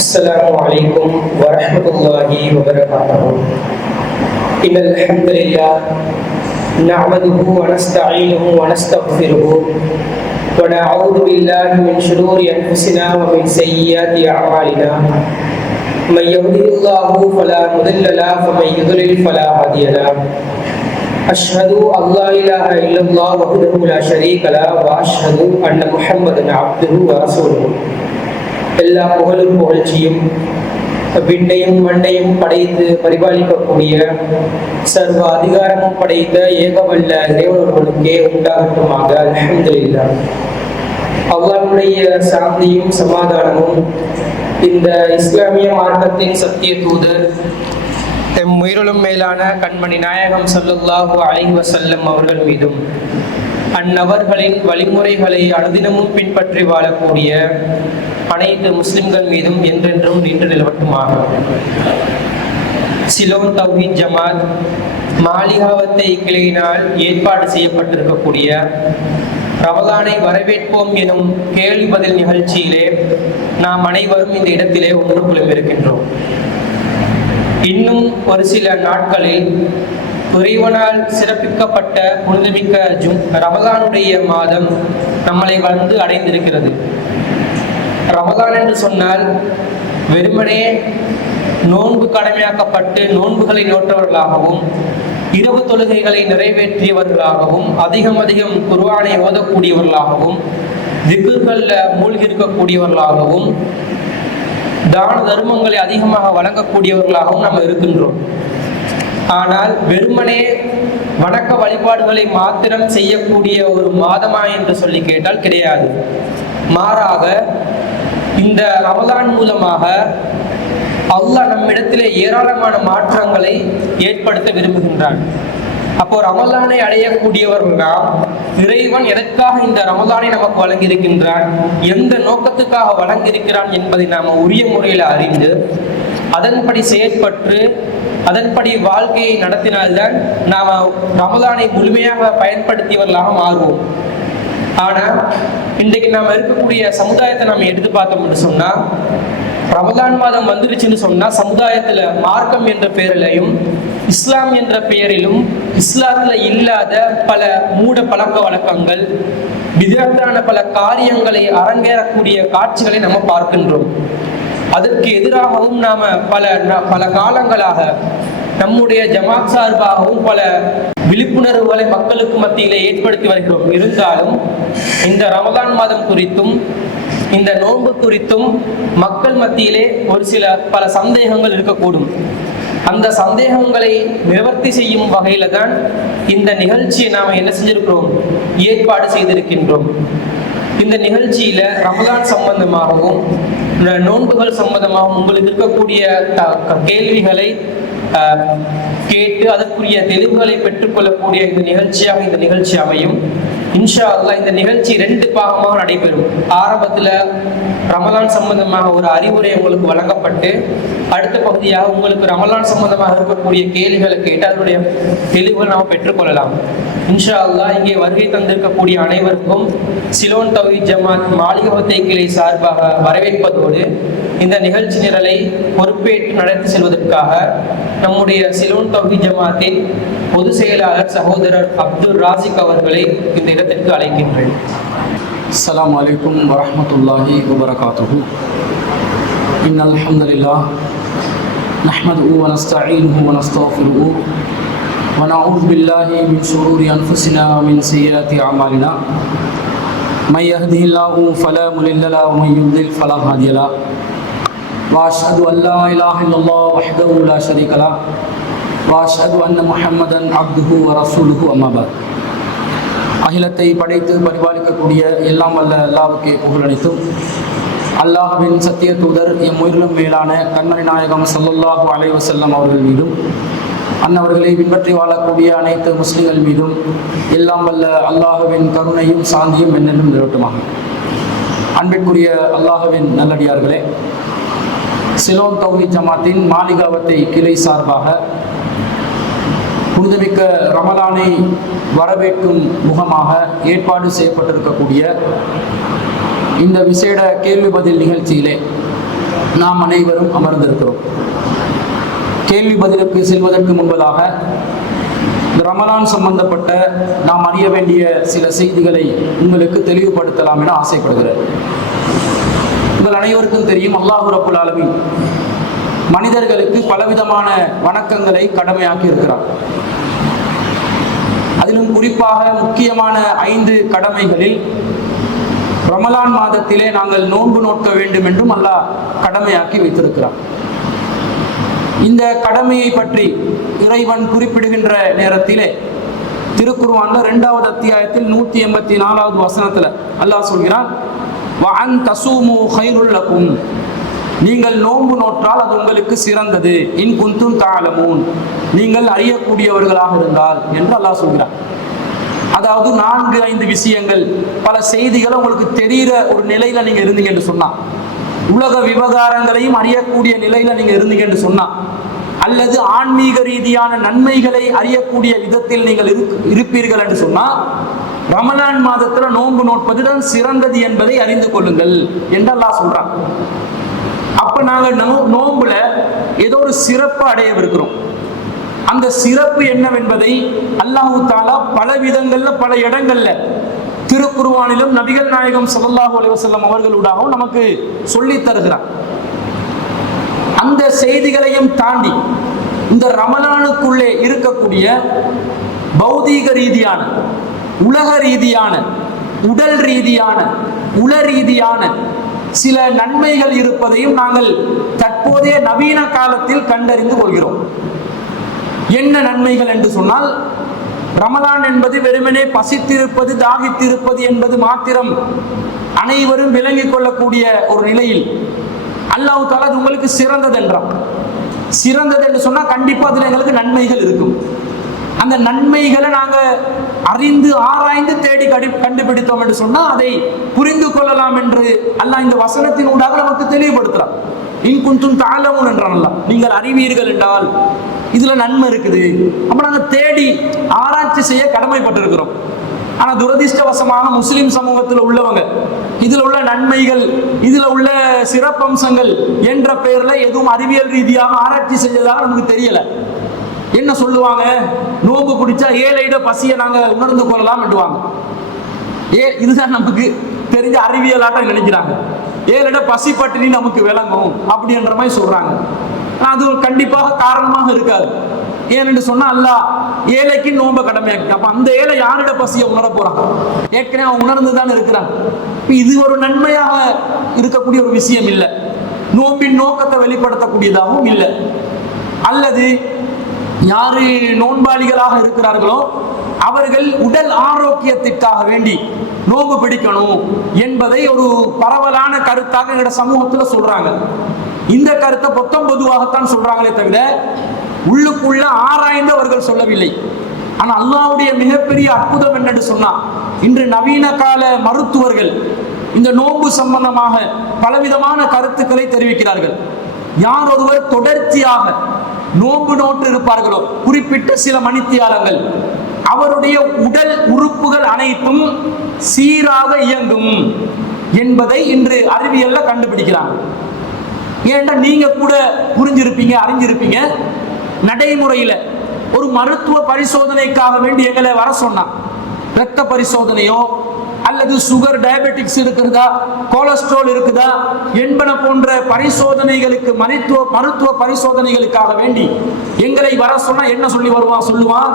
السلام عليكم ورحمة الله وبركاته. إن الحمد لله نعمده ونستعينه ونستغفره ونعوذ بالله من شرور أنفسنا ومن سيئات أعمالنا. من يهده الله فلا مضل له ومن يضلل فلا هادي له. أشهد أن لا إله إلا الله وحده لا شريك له وأشهد أن محمدا عبده ورسوله. எல்லா புகழும் புகழ்ச்சியும் விண்ணையும் மண்ணையும் படைத்து பரிபாலிக்கக்கூடிய சர்வ அதிகாரமும் படைத்த ஏகவல்ல இறைவனர்களுக்கே உண்டாகட்டுமாக. அல்ஹம்துலில்லாஹ். அல்லாஹ்வுடைய சாந்தியும் சமாதானமும் இந்த இஸ்லாமிய மார்க்கத்தின் சத்திய தூதர் எம் உயிரிலும் மேலான கண்மணி நாயகம் ஸல்லல்லாஹு அலைஹி வஸல்லம் அவர்கள் மீதும் அந்நபர்களின் வழிமுறைகளை அனுதினமும் பின்பற்றி வாழக்கூடிய அனைத்து முஸ்லிம்கள் மீதும் என்றென்றும் நின்று நிலவட்டுமாக. சிலோன் தௌஹீத் ஜமாத் மாலிகாவத்தை கிளையினால் ஏற்பாடு செய்யப்பட்டிருக்கக்கூடிய ரமலானை வரவேற்போம் எனும் கேள்வி பதில் நிகழ்ச்சியிலே நாம் அனைவரும் இந்த இடத்திலே ஒன்று குழுமிருக்கின்றோம். இன்னும் ஒரு சில நாட்களில் இறைவனால் சிறப்பிக்கப்பட்ட புனிதமிக்க ரமலானுடைய மாதம் நம்மளை வந்து அடைந்திருக்கிறது. ரமலான் என்று சொன்னால் வெறுமனே நோன்பு கடமையாக்கப்பட்டு நோன்புகளை நோற்றவர்களாகவும் இரவு தொழுகைகளை நிறைவேற்றியவர்களாகவும் அதிகம் குர்ஆனை ஓதக்கூடியவர்களாகவும் திக்ர்களில் மூழ்கி இருக்கக்கூடியவர்களாகவும் தான தர்மங்களை அதிகமாக வழங்கக்கூடியவர்களாகவும் நாம் இருக்கின்றோம். ஆனால் வெறுமனே வணக்க வழிபாடுகளை மாத்திரம் செய்யக்கூடிய ஒரு மாதமா என்று சொல்லி கேட்டால் கிடையாது. மாறாக இந்த ரமலான் மூலமாக அல்லாஹ் நம்மிடத்திலே ஏராளமான மாற்றங்களை ஏற்படுத்த விரும்புகின்றான். அப்போ ரமலானை அடையக்கூடியவர்கள் நாம் இறைவன் எதற்காக இந்த ரமலானை நமக்கு வழங்கியிருக்கின்றான், எந்த நோக்கத்துக்காக வழங்கியிருக்கிறான் என்பதை நாம் உரிய முறையில் அறிந்து அதன்படி செயற்பட்டு அதன்படி வாழ்க்கையை நடத்தினால்தான் நாம் ரமலானை முழுமையாக பயன்படுத்தியவர்களாக மாறுவோம். ஆனால் இன்றைக்கு நாம் இருக்கக்கூடிய சமுதாயத்தை நாம் எடுத்து பார்த்தோம் என்று சொன்னால், ரமலான் மாதம் வந்துருச்சுன்னு சொன்னால் சமுதாயத்தில் மார்க்கம் என்ற பெயரிலையும் இஸ்லாம் என்ற பெயரிலும் இஸ்லாத்தில் இல்லாத பல மூட பழக்க வழக்கங்கள் விதத்தான பல காரியங்களை அரங்கேறக்கூடிய காட்சிகளை நம்ம பார்க்கின்றோம். அதற்கு எதிராகவும் நாம் பல காலங்களாக நம்முடைய ஜமாத் சார்பாகவும் பல விழிப்புணர்வுகளை மக்களுக்கு மத்தியிலே ஏற்படுத்தி வருகிறோம். இருந்தாலும் இந்த ரமலான் மாதம் குறித்தும் இந்த நோன்பு குறித்தும் மக்கள் மத்தியிலே ஒரு சில பல சந்தேகங்கள் இருக்கக்கூடும். அந்த சந்தேகங்களை நிவர்த்தி செய்யும் வகையில தான் இந்த நிகழ்ச்சியை நாம் என்ன செஞ்சிருக்கிறோம், ஏற்பாடு செய்திருக்கின்றோம். இந்த நிகழ்ச்சியில ரமலான் சம்பந்தமாகவும் நோன்புகள் சம்பந்தமாகவும் உங்களுக்கு இருக்கக்கூடிய கேள்விகளை கேட்டு அதற்குரிய தெளிவுகளை பெற்றுக்கொள்ளக்கூடிய இந்த நிகழ்ச்சி அமையும். இன்ஷா அல்லாஹ் இந்த நிகழ்ச்சி 2 பாகமாக நடைபெறும். ஆரம்பத்தில் ரமலான் சம்பந்தமாக ஒரு அறிவுரை உங்களுக்கு வழங்கப்பட்டு அடுத்த பகுதியாக உங்களுக்கு ரமலான் சம்பந்தமாக இருக்கக்கூடிய கேள்விகளை கேட்டு அதனுடைய தெளிவுகள் நாம் பெற்றுக்கொள்ளலாம். இன்ஷா அல்லாஹ் இங்கே வருகை தந்திருக்கக்கூடிய அனைவருக்கும் சிலோன் தௌஹீத் ஜமாத் மாலிகாவத்தை கிளை சார்பாக வரவேற்பதோடு இந்த நிகழ்ச்சி நிரலை பொறுப்பேற்று நடத்தி செல்வதற்காக நம்முடைய சிலோன் தௌஹீத் ஜமாத்தின் பொதுச் செயலாளர் சகோதரர் அப்துல் ராசிக் அவர்களை இந்த இடத்திற்கு அழைக்கின்றேன். அஸ்ஸலாமு அலைக்கும் வரஹ்மத்துல்லாஹி வபரகாத்துஹு. இன்னல் ஹம்துலில்லாஹ் நஹ்மதுஹு வ நஸ்தஈனுஹு வ நஸ்தக்ஃபிருஹு வ நஊது பில்லாஹி மின் ஷுரூரி அன்ஃபுஸினா வ மின் ஸய்யிஆத்தி அமாலினா. மை யஹ்திஹில்லாஹு ஃபலா முضில்ல லஹு வ மை யுضلل ஃபலா ஹாதிய லஹு. வ அஷ்ஹது அன் லா இலாஹ இல்லல்லாஹ் வஹ்தஹு லா ஷரீக லஹு வ அஷ்ஹது அன்ன முஹம்மதன் அப்துஹு வ ரசூலுஹு அம்மா பஅத். அகிலத்தை படைத்து பரிபாலிக்கக்கூடிய எல்லாம் வல்ல அல்லாஹ்வுக்கே புகழனைத்தும் அல்லாஹ்வின் சத்திய தூதர் எம் உயிரிலும் மேலான கண்மணி நாயகம் ஸல்லல்லாஹு அலைஹி வஸல்லம் அவர்கள் மீதும் அன்னவர்களை பின்பற்றி வாழக்கூடிய அனைத்து முஸ்லிம்கள் மீதும் எல்லாம் வல்ல அல்லாஹ்வின் கருணையும் சாந்தியும் என்னென்னும் நிலவட்டுமாக. அன்பிற்குரிய அல்லாஹ்வின் நல்லடியார்களே, சிலோன் தௌஹீத் ஜமாத்தின் மாலிகாவத்தை கிளை சார்பாக புனிதமிக்க ரமலானை வரவேற்கும் முகமாக ஏற்பாடு செய்யப்பட்டிருக்கக்கூடிய இந்த விசேட கேள்வி பதில் நிகழ்ச்சியிலே நாம் அனைவரும் அமர்ந்திருக்கிறோம். கேள்வி பதிலுக்கு செல்வதற்கு முன்பதாக இந்த ரமலான் சம்பந்தப்பட்ட நாம் அறிய வேண்டிய சில செய்திகளை உங்களுக்கு தெளிவுபடுத்தலாம் என ஆசைப்படுகிறேன். உங்கள் அனைவருக்கும் தெரியும், அல்லாஹ் ரப்புல் ஆலமீன் மனிதர்களுக்கு பலவிதமான வணக்கங்களை கடமையாக்கி இருக்கிறார். அதிலும் குறிப்பாக முக்கியமான 5 கடமைகளில் ரமலான் மாதத்திலே நாங்கள் நோன்பு நோக்க வேண்டும் என்றும் அல்லாஹ் கடமையாக்கி வைத்திருக்கிறார். இந்த கடமையை பற்றி இறைவன் குறிப்பிடுகின்ற நேரத்திலே திருக்குர்ஆன்ல 2வது அத்தியாயத்தில் 184வது வசனத்துல அல்லாஹ் சொல்கிறான், வஅன் தஸூமு கைருல் லகும், நீங்கள் நோன்பு நோற்றால் அது உங்களுக்கு சிறந்தது, இன் குன்தும் தஅலமூன், நீங்கள் அறியக்கூடியவர்களாக இருந்தால் என்று அல்லாஹ் சொல்கிறார். அதாவது 4-5 விஷயங்கள், பல செய்திகளை உங்களுக்கு தெரிகிற ஒரு நிலையில நீங்க இருந்தீங்க என்று சொன்னா, உலக விவகாரங்களையும் அறியக்கூடிய நிலையில நீங்க இருந்தீங்க என்று சொன்னா, அல்லது ஆன்மீக ரீதியான நன்மைகளை அறியக்கூடிய விதத்தில் நீங்கள் இருப்பீர்கள் என்று சொன்னா, ரமலான் மாதத்துல நோன்பு நோட்பதுதான் சிறந்தது என்பதை அறிந்து கொள்ளுங்கள் என்று அல்லாஹ் சொல்றான். அப்ப நாங்கள் நோன்புல ஏதோ ஒரு சிறப்பு அடையவிருக்கிறோம். அந்த சிறப்பு என்னவென்பதை அல்லாஹு தஆலா பல விதங்கள்ல பல இடங்கள்ல திருக்குர்ஆனிலும் நபிகள் நாயகம் ஸல்லல்லாஹு அலைஹி வஸல்லம் அவர்களூடாகவும் நமக்கு சொல்லி தருகிறார். அந்த செய்திகளையும் தாண்டி இந்த ரமலானுக்குள்ளே இருக்கக்கூடிய பௌதீக ரீதியான, உலக ரீதியான, உடல் ரீதியான, உள ரீதியான சில நன்மைகள் இருப்பதையும் நாங்கள் தற்போதைய நவீன காலத்தில் கண்டறிந்து கொள்கிறோம். என்ன நன்மைகள் என்று சொன்னால், ரமலான் என்பது வெறுமனே பசித்திருப்பது, தாகித்திருப்பது என்பது மாத்திரம் அனைவரும் விளங்கிக் கொள்ளக்கூடிய ஒரு நிலையில் அல்லாஹ் தஆலா அது உங்களுக்கு சிறந்தது என்றான். சிறந்தது என்று சொன்னா கண்டிப்பா அதுல எங்களுக்கு நன்மைகள் இருக்கும். அந்த நன்மைகளை நாங்க அறிந்து ஆராய்ந்து தேடி கண்டுபிடித்தோம் என்று சொன்னா அதை புரிந்து கொள்ளலாம் என்று அல்லாஹ் இந்த வசனத்தின் ஊடாக நமக்கு தெளிவுபடுத்துறான். இன் குன்தும் தஅலமூன் என்றான் அல்லாஹ், நீங்கள் அறிவீர்கள் என்றால் இதுல நன்மை இருக்குது. அப்ப நாங்க தேடி ஆராய்ச்சி செய்ய கடமைப்பட்டிருக்கிறோம். ஆனா துரதிர்ஷ்டவசமாக முஸ்லிம் சமூகத்தில் உள்ளவங்க இதுல உள்ள நன்மைகள், இதுல உள்ள சிறப்பம்சங்கள் என்ற பெயர்ல எதுவும் அறிவியல் ரீதியாக ஆராய்ச்சி செய்ததாக நமக்கு தெரியல. என்ன சொல்லுவாங்க, நோம்பு பிடிச்சா ஏழையிட பசியை நாங்க உணர்ந்து கொள்ளலாம் என்றுவாங்க. இதுதான் நமக்கு தெரிஞ்ச அறிவியலாட்டம் நினைக்கிறாங்க. ஏழையிட பசி பட்டினி நமக்கு விளங்கும் அப்படி என்ற மாதிரி சொல்றாங்க. அது கண்டிப்பாக காரணமாக இருக்காது. ஏனென்று சொன்னா அல்லாஹ் ஏழைக்கு நோம்ப கடமையாக்கி, அப்ப அந்த ஏழை யாரிட பசியை உணர போறாங்க? ஏற்கனவே அவன் உணர்ந்துதான் இருக்கிறான். இது ஒரு நன்மையாக இருக்கக்கூடிய ஒரு விஷயம் இல்லை, நோம்பின் நோக்கத்தை வெளிப்படுத்தக்கூடியதாகவும் இல்லை. அல்லது யாரு நோன்பாளிகளாக இருக்கிறார்களோ அவர்கள் உடல் ஆரோக்கியத்திற்காக வேண்டி நோன்பு பிடிக்கணும் என்பதை ஒரு பரவலான கருத்தாக எங்களோட சமூகத்துல சொல்றாங்க. இந்த கருத்தை பொதுவாகத்தான் சொல்றாங்களே தவிர உள்ளுக்குள்ள ஆராய்ந்து அவர்கள் சொல்லவில்லை. ஆனா அல்லாஹ்வுடைய மிகப்பெரிய அற்புதம் என்னன்னு சொன்னா, இன்று நவீன கால மருத்துவர்கள் இந்த நோன்பு சம்பந்தமாக பலவிதமான கருத்துக்களை தெரிவிக்கிறார்கள். யார் ஒருவர் தொடர்ச்சியாக நோன்பு நோட்டு இருப்பார்களோ குறிப்பிட்ட சில மணித்தியாலங்கள், அவருடைய உடல் உறுப்புகள் அனைத்தும் சீராக இயங்கும் என்பதை இன்று அறிவியல்ல கண்டுபிடிக்கிறாங்க. ஏன்னா நீங்க கூட புரிஞ்சிருப்பீங்க, அறிஞ்சிருப்பீங்க, நடைமுறையில ஒரு மருத்துவ பரிசோதனைக்காக வேண்டி எங்களை வர சொன்னா, இரத்த பரிசோதனையோ அல்லது சுகர், டயபெட்டிக்ஸ் இருக்கிறதா, கொலஸ்ட்ரால் இருக்குதா என்பன போன்ற பரிசோதனைகளுக்கு, மருத்துவ பரிசோதனைகளுக்காக வேண்டி எங்களை வர சொன்னா என்ன சொல்லி சொல்லுவான்,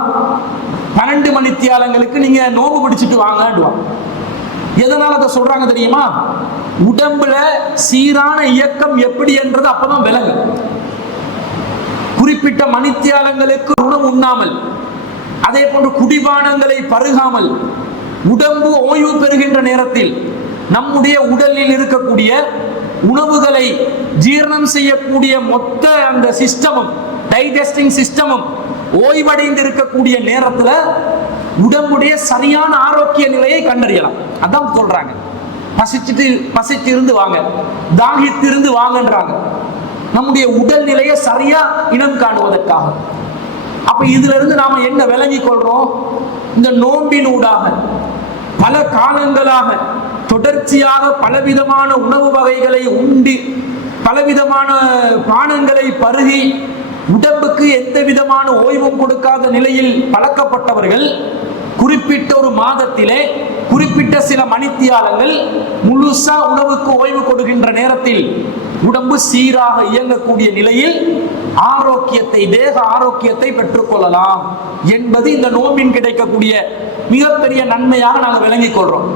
12 மணித்தியாலங்களுக்கு நீங்க நோம்பு பிடிச்சிட்டு வாங்கடுவான். எதனால அதை சொல்றாங்க தெரியுமா? உடம்புல சீரான இயக்கம் எப்படி என்றது அப்பதான் விலங்கு. குறிப்பிட்ட மணித்தியாலங்களுக்கு உணவு உண்ணாமல், அதே போன்று குடிபானங்களை பருகாமல், உடம்பு ஓய்வு பெறுகின்ற நேரத்தில் நம்முடைய உடலில் இருக்கக்கூடிய உணவுகளை ஜீரணம் செய்யக்கூடிய மொத்த அந்த சிஸ்டமும், டைஜஸ்டிங் சிஸ்டமும் ஓய்வடைந்து இருக்கக்கூடிய நேரத்துல உடம்புடைய சரியான ஆரோக்கிய நிலையை கண்டறியலாம். அதான் சொல்றாங்க, பசிச்சு இருந்து வாங்க, தாகித்து இருந்து வாங்கன்றாங்க, நம்முடைய உடல் நிலையை சரியா இனம் காணுவதற்காக. அப்ப இதுல இருந்து நாம என்ன விளங்கிக் கொள்றோம்? இந்த நோம்பின் ஊடாக பல காலங்களாக தொடர்ச்சியாக பலவிதமான உணவு வகைகளை உண்டு பலவிதமான பானங்களை பருகி உடம்புக்கு எந்த விதமான ஓய்வும் கொடுக்காத நிலையில் பழக்கப்பட்டவர்கள் குறிப்பிட்ட ஒரு மாதத்திலே குறிப்பிட்ட சில மணித்தியாலங்கள் முழுசா உணவுக்கு ஓய்வு கொடுக்கின்ற நேரத்தில் உடம்பு சீராக இயங்கக்கூடிய நிலையில் ஆரோக்கியத்தை, தேக ஆரோக்கியத்தை பெற்றுக்கொள்ளலாம் என்பது இந்த நோம்பின் கிடைக்கக்கூடிய மிகப்பெரிய நன்மையாக நாங்கள் விளங்கிக் கொள்றோம்.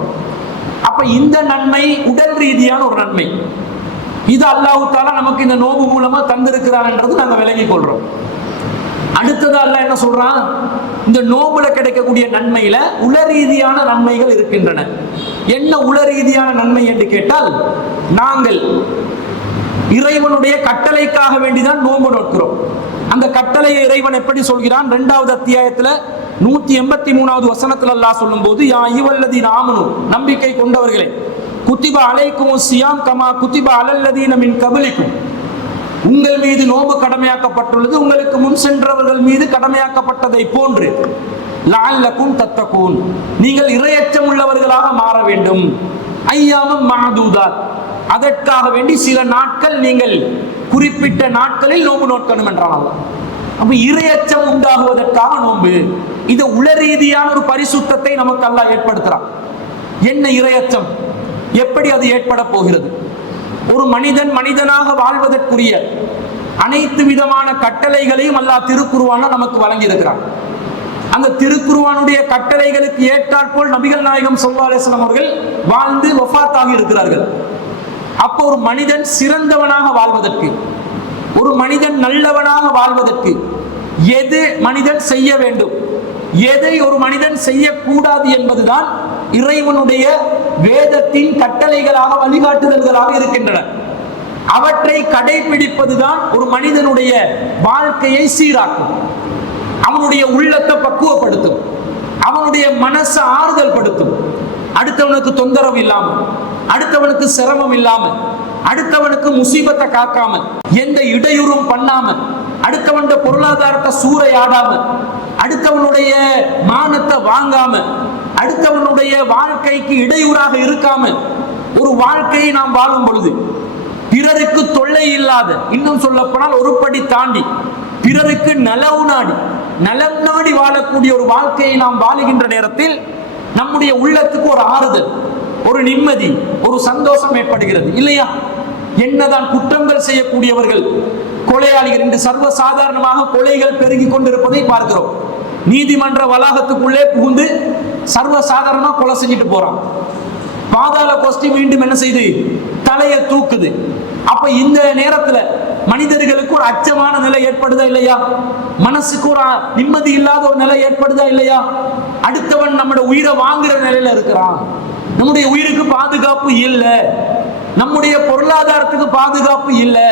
அப்ப இந்த நன்மை உடல் ரீதியான ஒரு நன்மை. இது அல்லாஹ் தஆலா நமக்கு இந்த நோம்பு மூலமா தந்திருக்கிறார் என்றது நாங்கள் விளங்கிக் கொள்றோம். அடுத்தது அல்லாஹ் என்ன சொல்றான், இந்த நோம்புல கிடைக்கக்கூடிய நன்மையில உள ரீதியான நன்மைகள் இருக்கின்றன. என்ன உள ரீதியான நன்மை என்று கேட்டால், நாங்கள் இறைவனுடைய கட்டளைக்காக வேண்டிதான் நோன்பு நோக்கிறோம். அந்த கட்டளையை இறைவன் எப்படி சொல்கிறான்? 2வது அத்தியாயத்துல 183வது வசனத்துல அல்லாஹ் சொல்லும் போது, யா அய்யுஹல்லதீன ஆமனு, நம்பிக்கை கொண்டவர்களே, குத்திப அலைக்குமுஸ் ஸியாம் கமா குத்திப அலல்லதீன மின் கப்லிக்கும், உங்கள் மீது நோன்பு கடமையாக்கப்பட்டுள்ளது உங்களுக்கு முன் சென்றவர்கள் மீது கடமையாக்கப்பட்டதை போன்று, லஅல்லக்கும் தத்தகூன், நீங்கள் இறையச்சம் உள்ளவர்களாக மாற வேண்டும். ஐயாமம் மஅதூதாத், அதற்காக வேண்டி சில நாட்கள் நீங்கள் குறிப்பிட்ட நாட்களில் நோன்பு நோக்கணும் என்றால், அப்ப இறையச்சம் உண்டாகுவதற்காக நோன்பு. இது உள ரீதியான ஒரு பரிசுத்தத்தை நமக்கு அல்லாஹ் ஏற்படுத்துறான். என்ன இறையச்சம், எப்படி அது ஏற்பட போகிறது? ஒரு மனிதன் மனிதனாக வாழ்வதற்குரிய அனைத்து விதமான கட்டளைகளையும் அல்லாஹ் திருக்குர்ஆன்ல நமக்கு வழங்கி இருக்கிறான். அந்த திருக்குர்ஆனுடைய கட்டளைகளுக்கு ஏற்றாற்போல் நபிகள் நாயகம் ஸல்லல்லாஹு அலைஹி வஸல்லம் அவர்கள் வாழ்ந்து வஃபாத்தாகி இருக்கிறார்கள். அப்போ ஒரு மனிதன் சிறந்தவனாக வாழ்வதற்கு, ஒரு மனிதன் நல்லவனாக வாழ்வதற்கு எது மனிதன் செய்ய வேண்டும், எதை ஒரு மனிதன் செய்யக்கூடாது என்பதுதான் இறைவனுடைய வேதத்தின் கட்டளைகளாக, வழிகாட்டுதல்களாக இருக்கின்றன. அவற்றை கடைபிடிப்பதுதான் ஒரு மனிதனுடைய வாழ்க்கையை சீராக்கும், அவனுடைய உள்ளத்தை பக்குவப்படுத்தும், அவனுடைய மனசை ஆறுதல் படுத்தும். அடுத்தவனுக்கு தொந்தரவு இல்லாம, அடுத்தவனுக்கு சிரமம் இல்லாம, அடுத்தவனுக்கு முசீபத்தை காக்காம, எந்த இடையூறும் பண்ணாம, அடுத்தவன் பொருளாதாரத்தை சூறையாடாம, அடுத்தவனுடைய மானத்தை வாங்காம, அடுத்தவனுடைய வாழ்க்கைக்கு இடையூறாக இருக்காம ஒரு வாழ்க்கையை நாம் வாழும் பொழுது, பிறருக்கு தொல்லை இல்லாத, இன்னும் சொல்ல போனால் ஒரு படி தாண்டி பிறருக்கு நலம் நாடி வாழக்கூடிய ஒரு வாழ்க்கையை நாம் வாழுகின்ற நேரத்தில் நம்முடைய உள்ளத்துக்கு ஒரு ஆறுதல், ஒரு நிம்மதி, ஒரு சந்தோஷம் ஏற்படுகிறது இல்லையா? என்னதான் குற்றங்கள் செய்யக்கூடியவர்கள், கொலையாளிகள், இன்று சர்வசாதாரணமாக கொலைகள் பெருகி கொண்டிருப்பதை பார்க்கிறோம். நீதிமன்ற வளாகத்துக்குள்ளே புகுந்து சர்வசாதாரணமா கொலை செஞ்சுட்டு போறான். பாதாள கோஷ்டி மீண்டும் என்ன செய்து தலையை தூக்குது. அப்ப இந்த நேரத்துல மனிதர்களுக்கு ஒரு அச்சமான நிலை ஏற்படுதா இல்லையா? மனசுக்கு ஒரு நிம்மதி இல்லாத ஒரு நிலை ஏற்படுதா இல்லையா? அடுத்தவன் நம்முடைய உயிரை வாங்குற நிலையில இருக்கிறான், நம்முடைய உயிருக்கு பாதுகாப்பு இல்லை, நம்முடைய பொருளாதாரத்துக்கு பாதுகாப்பு இல்லை,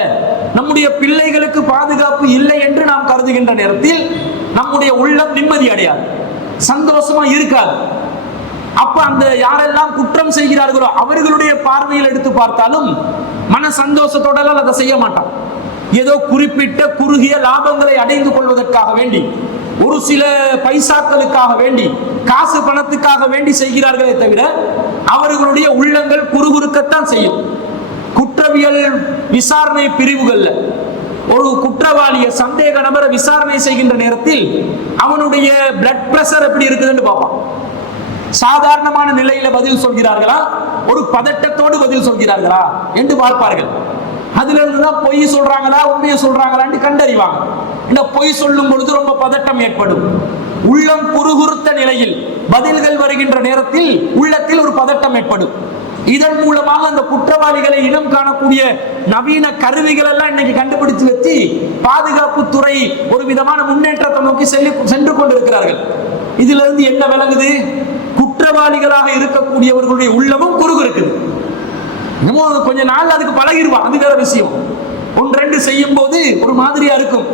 நம்முடைய பிள்ளைகளுக்கு பாதுகாப்பு இல்லை என்று நாம் கருதுகின்ற நேரத்தில் நம்முடைய உள்ளம் நிம்மதி அடையாது, சந்தோஷமா இருக்காது. அப்ப அந்த யாரெல்லாம் குற்றம் செய்கிறார்களோ அவர்களுடைய பார்வையில் எடுத்து பார்த்தாலும் மன சந்தோஷத்தோட அதை செய்ய மாட்டான். ஏதோ குறிப்பிட்ட குறுகிய லாபங்களை அடைந்து கொள்வதற்காக வேண்டி, ஒரு சில பைசாக்களுக்காக வேண்டி, காசு பணத்துக்காக வேண்டி செய்கிறார்களே தவிர அவர்களுடைய உள்ளங்கள் குறுகுறுக்கத்தான் செய்யும். குற்றவியல் விசாரணை பிரிவுகள்ல ஒரு குற்றவாளியை, சந்தேக நபரை விசாரணை செய்கின்ற நேரத்தில் அவனுடைய பிளட் பிரஷர் எப்படி இருக்குதுன்னு பார்ப்பான். சாதாரணமான நிலையில பதில் சொல்கிறார்களா, ஒரு பதட்டத்தோடு பதில் சொல்கிறார்களா என்று பார்ப்பார்கள். அதுல இருந்துதான் பொய் சொல்றாங்களா உண்மையை சொல்றாங்களான்னு கண்டறிவாங்க. இந்த பொய் சொல்லும் பொழுது ரொம்ப பதட்டம் ஏற்படும். உள்ளம் குறுகுறுத்த நிலையில் பதில்கள் வருகின்ற நேரத்தில் உள்ளத்தில் ஒரு பதட்டம் ஏற்படும். இதன் மூலமாக அந்த குற்றவாளிகளை இனம் காணக்கூடிய நவீன கருவிகள் எல்லாம் இன்னைக்கு கண்டுபிடிச்சு வச்சு பாதுகாப்பு துறை ஒரு விதமான முன்னேற்றத்தை நோக்கி சென்று கொண்டிருக்கிறார்கள். இதுல இருந்து என்ன விளங்குது? குற்றவாளிகளாக இருக்கக்கூடியவர்களுடைய உள்ளமும் குறுகுறுக்குது. கொஞ்ச நாள் அதுக்கு பழகிடுவான், அது வேற விஷயம். 1-2 செய்யும் போது ஒரு மாதிரியா இருக்கும்,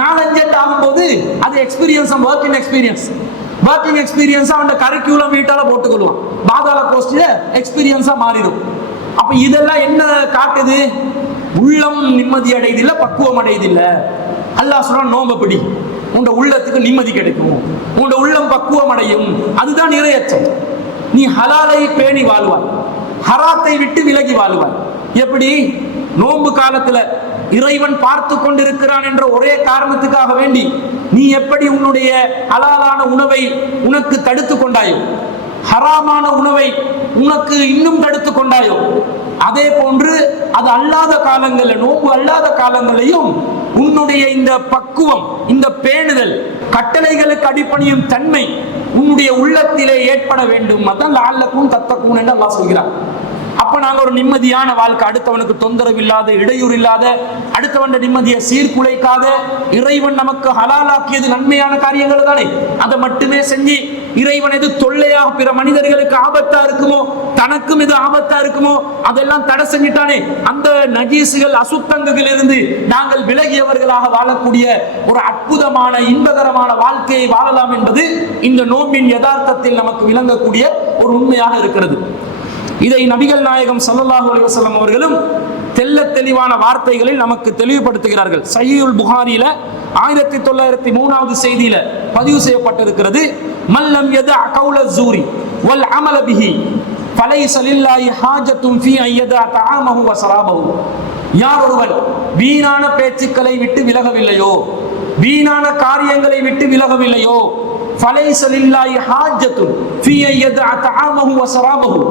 4-5 ஆகும் போது அது எக்ஸ்பீரியன்ஸ், ஒர்க்கிங் எக்ஸ்பீரியன்ஸ் அவன் கரிக்குலம் வீட்டால போட்டுக்கொள்வான், பாதாள கோஷ்டில எக்ஸ்பீரியன்ஸா மாறிடும். அப்ப இதெல்லாம் என்ன காட்டுது? உள்ளம் நிம்மதி அடையதில்லை, பக்குவம் அடையதில்லை. அல்லாஹ் சொல்றான், நோம்பப்படி உங்க உள்ளத்துக்கு நிம்மதி கிடைக்கும், உங்க உள்ளம் பக்குவம் அடையும். அதுதான் இறையச்சம். நீ ஹலாலை பேணி வாழ்வாய், ஹராத்தை விட்டு விலகி வாழ்வாய். எப்படி நோன்பு காலத்துல இறைவன் பார்த்து கொண்டிருக்கிறான் என்ற ஒரே காரணத்துக்காக வேண்டி நீ எப்படி உன்னுடைய ஹலாலான உணவை உனக்கு தடுத்து கொண்டாயோ, ஹராமான உணவை உனக்கு இன்னும் தடுத்து கொண்டாயோ, அதே போன்று அது அல்லாத காலங்களில், நோன்பு அல்லாத காலங்களையும் உன்னுடைய இந்த பக்குவம், இந்த பேணுதல், கட்டளைகளுக்கு அடிப்பணியும் தன்மை உன்னுடைய உள்ளத்திலே ஏற்பட வேண்டும். அதான் லஅல்லக்கும் தத்தக்கூன் என்று அல்லாஹ் சொல்கிறார். அப்ப நாங்க ஒரு நிம்மதியான வாழ்க்கை, அடுத்தவனுக்கு தொந்தரவு இல்லாத, இடையூறு இல்லாத, அடுத்தவன் நிம்மதியை சீர்குலைக்காத, இறைவன் நமக்கு ஹலாலாக்கியது நன்மையான காரியங்கள் தானே, அதை மட்டுமே செஞ்சு இறைவன் எது தொல்லையாக பிற மனிதர்களுக்கு ஆபத்தா இருக்குமோ, தனக்கும் எது ஆபத்தா இருக்குமோ அதெல்லாம் தடை செஞ்சிட்டானே, அந்த நஜீசுகள் அசுத்தங்கள் இருந்து நாங்கள் விலகியவர்களாக வாழக்கூடிய ஒரு அற்புதமான இன்பகரமான வாழ்க்கையை வாழலாம் என்பது இந்த நோம்பின் யதார்த்தத்தில் நமக்கு விளங்கக்கூடிய ஒரு உண்மையாக இருக்கிறது. இதை நபிகள் நாயகம் ஸல்லல்லாஹு அலைஹி வஸல்லம் அவர்களும் தெல்ல தெளிவான வார்த்தைகளில் நமக்கு தெளிவுபடுத்துகிறார்கள். சஹீஹுல் புகாரியில 1903வது செய்தியில பதிவு செய்யப்பட்டிருக்கிறது. மல்லம் யதஅ கௌல ஸூரி வல் அமல பிஹி ஃபலைஸ லில்லாஹி ஹாஜத்துன் ஃபீ அன் யதஅ தஆமஹு வ ஸராபஹு. யார் ஒருவன் வீணான பேச்சுக்களை விட்டு விலகவில்லையோ, வீணான காரியங்களை விட்டு விலகவில்லையோ, ஃபலைஸ லில்லாஹி ஹாஜத்துன் ஃபீ அன் யதஅ தஆமஹு வ ஸராபஹு,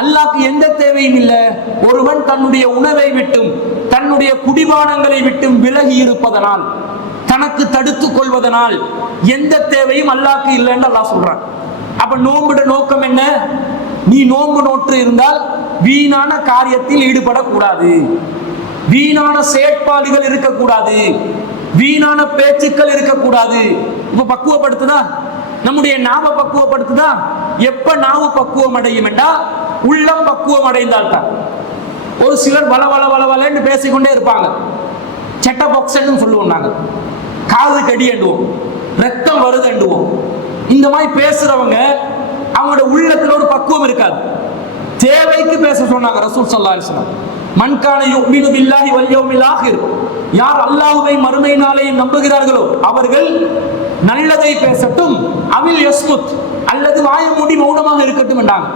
அல்லாஹ்க்கு எந்த தேவையும் இல்லை ஒருவன் தன்னுடைய உணவை விட்டும் தன்னுடைய குடிபானங்களை விட்டும் விலகி இருப்பதனால், தனக்கு தடுத்துக் கொள்வதனால் எந்த தேவையும் அல்லாஹ்க்கு இல்லைன்னு அல்லாஹ் சொல்றான். அப்ப நோன்புட நோக்கம் என்ன? நீ நோன்பு நோற்று இருந்தால் வீணான காரியத்தில் ஈடுபடக்கூடாது, வீணான செயற்பாடுகள் இருக்கக்கூடாது, வீணான பேச்சுக்கள் இருக்கக்கூடாது. இப்ப பக்குவப்படுத்துதா, நம்முடைய நாம பக்குவப்படுத்துதா. எப்ப நாவு பக்குவம் அடையும் என்றா உள்ளம் பக்குவம் அடைந்தால் தான். ஒரு சிலர் வள வள வள வளன்னு பேசிக்கொண்டே இருப்பாங்க. செட்ட பாக்ஸ்ன்னு சொல்லுவோம் நாங்க, காது கடி எண்டுவோம், ரத்தம் வருது எண்டுவோம். இந்த மாதிரி பேசுறவங்க அவங்களோட உள்ளத்துல ஒரு பக்குவம் இருக்காது. தேவைக்கு பேச சொன்னாங்க ரசூல் ஸல்லல்லாஹு அலைஹி வஸல்லம். மன் கான யுமினு பில்லாஹி வல் யௌமில் ஆகிர், யார் அல்லாஹ்வை மறுமை நாளையும் நம்புகிறார்களோ அவர்கள் நல்லதை பேசட்டும், அவில் யஸ்முத், அல்லது வாயை மூடி மௌனமாக இருக்கட்டும் என்றாங்க.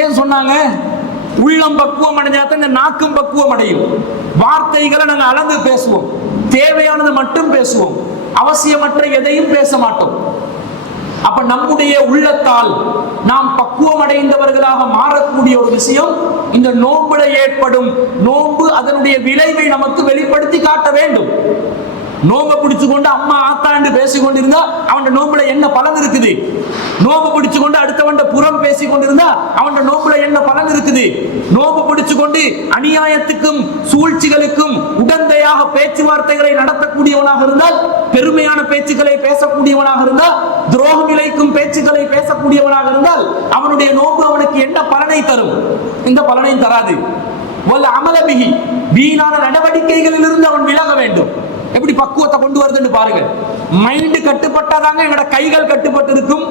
ஏன் சொன்னாங்க? உள்ளம் பக்குவம் அடைஞ்சாதான் இந்த நாக்கும் பக்குவம் அடையும். வார்த்தைகளை நாங்கள் அளந்து பேசுவோம், தேவையானது மட்டும் பேசுவோம், அவசியமற்ற எதையும் பேச மாட்டோம். அப்ப நம்முடைய உள்ளத்தால் நாம் பக்குவம் அடைந்தவர்களாக மாறக்கூடிய ஒரு விஷயம் இந்த நோன்புல ஏற்படும். நோன்பு அதனுடைய விளைவை நமக்கு வெளிப்படுத்தி காட்ட வேண்டும். நோம்பை பிடிச்சு கொண்டு அம்மா ஆத்தாண்டு பேசி கொண்டிருந்தா அவன் நோம்புல என்ன பலன் இருக்குது? நோம்பு பிடிச்சு கொண்டு அடுத்தவன் புறம் பேசி கொண்டிருந்தா அவன் நோம்புல என்ன பலன் இருக்குது? நோம்பு பிடிச்சு கொண்டு அநியாயத்துக்கும் சூழ்ச்சிகளுக்கும் உடந்தையாக பேச்சுவார்த்தைகளை நடத்தக்கூடியவனாக இருந்தால், பெருமையான பேச்சுக்களை பேசக்கூடியவனாக இருந்தால், துரோகம் இழைக்கும் பேச்சுக்களை பேசக்கூடியவனாக இருந்தால் அவனுடைய நோம்பு அவனுக்கு என்ன பலனை தரும்? இந்த பலனை தராது. வல் அமல பிஹி, வீணான நடவடிக்கைகளில் இருந்து அவன் விலக வேண்டும். எப்படி பக்குவத்தை கொண்டு வருதுன்னு பாருங்க. மைண்ட் கட்டுப்பட்டாதாங்க எங்களோட கைகள் கட்டுப்பட்டு இருக்கும்,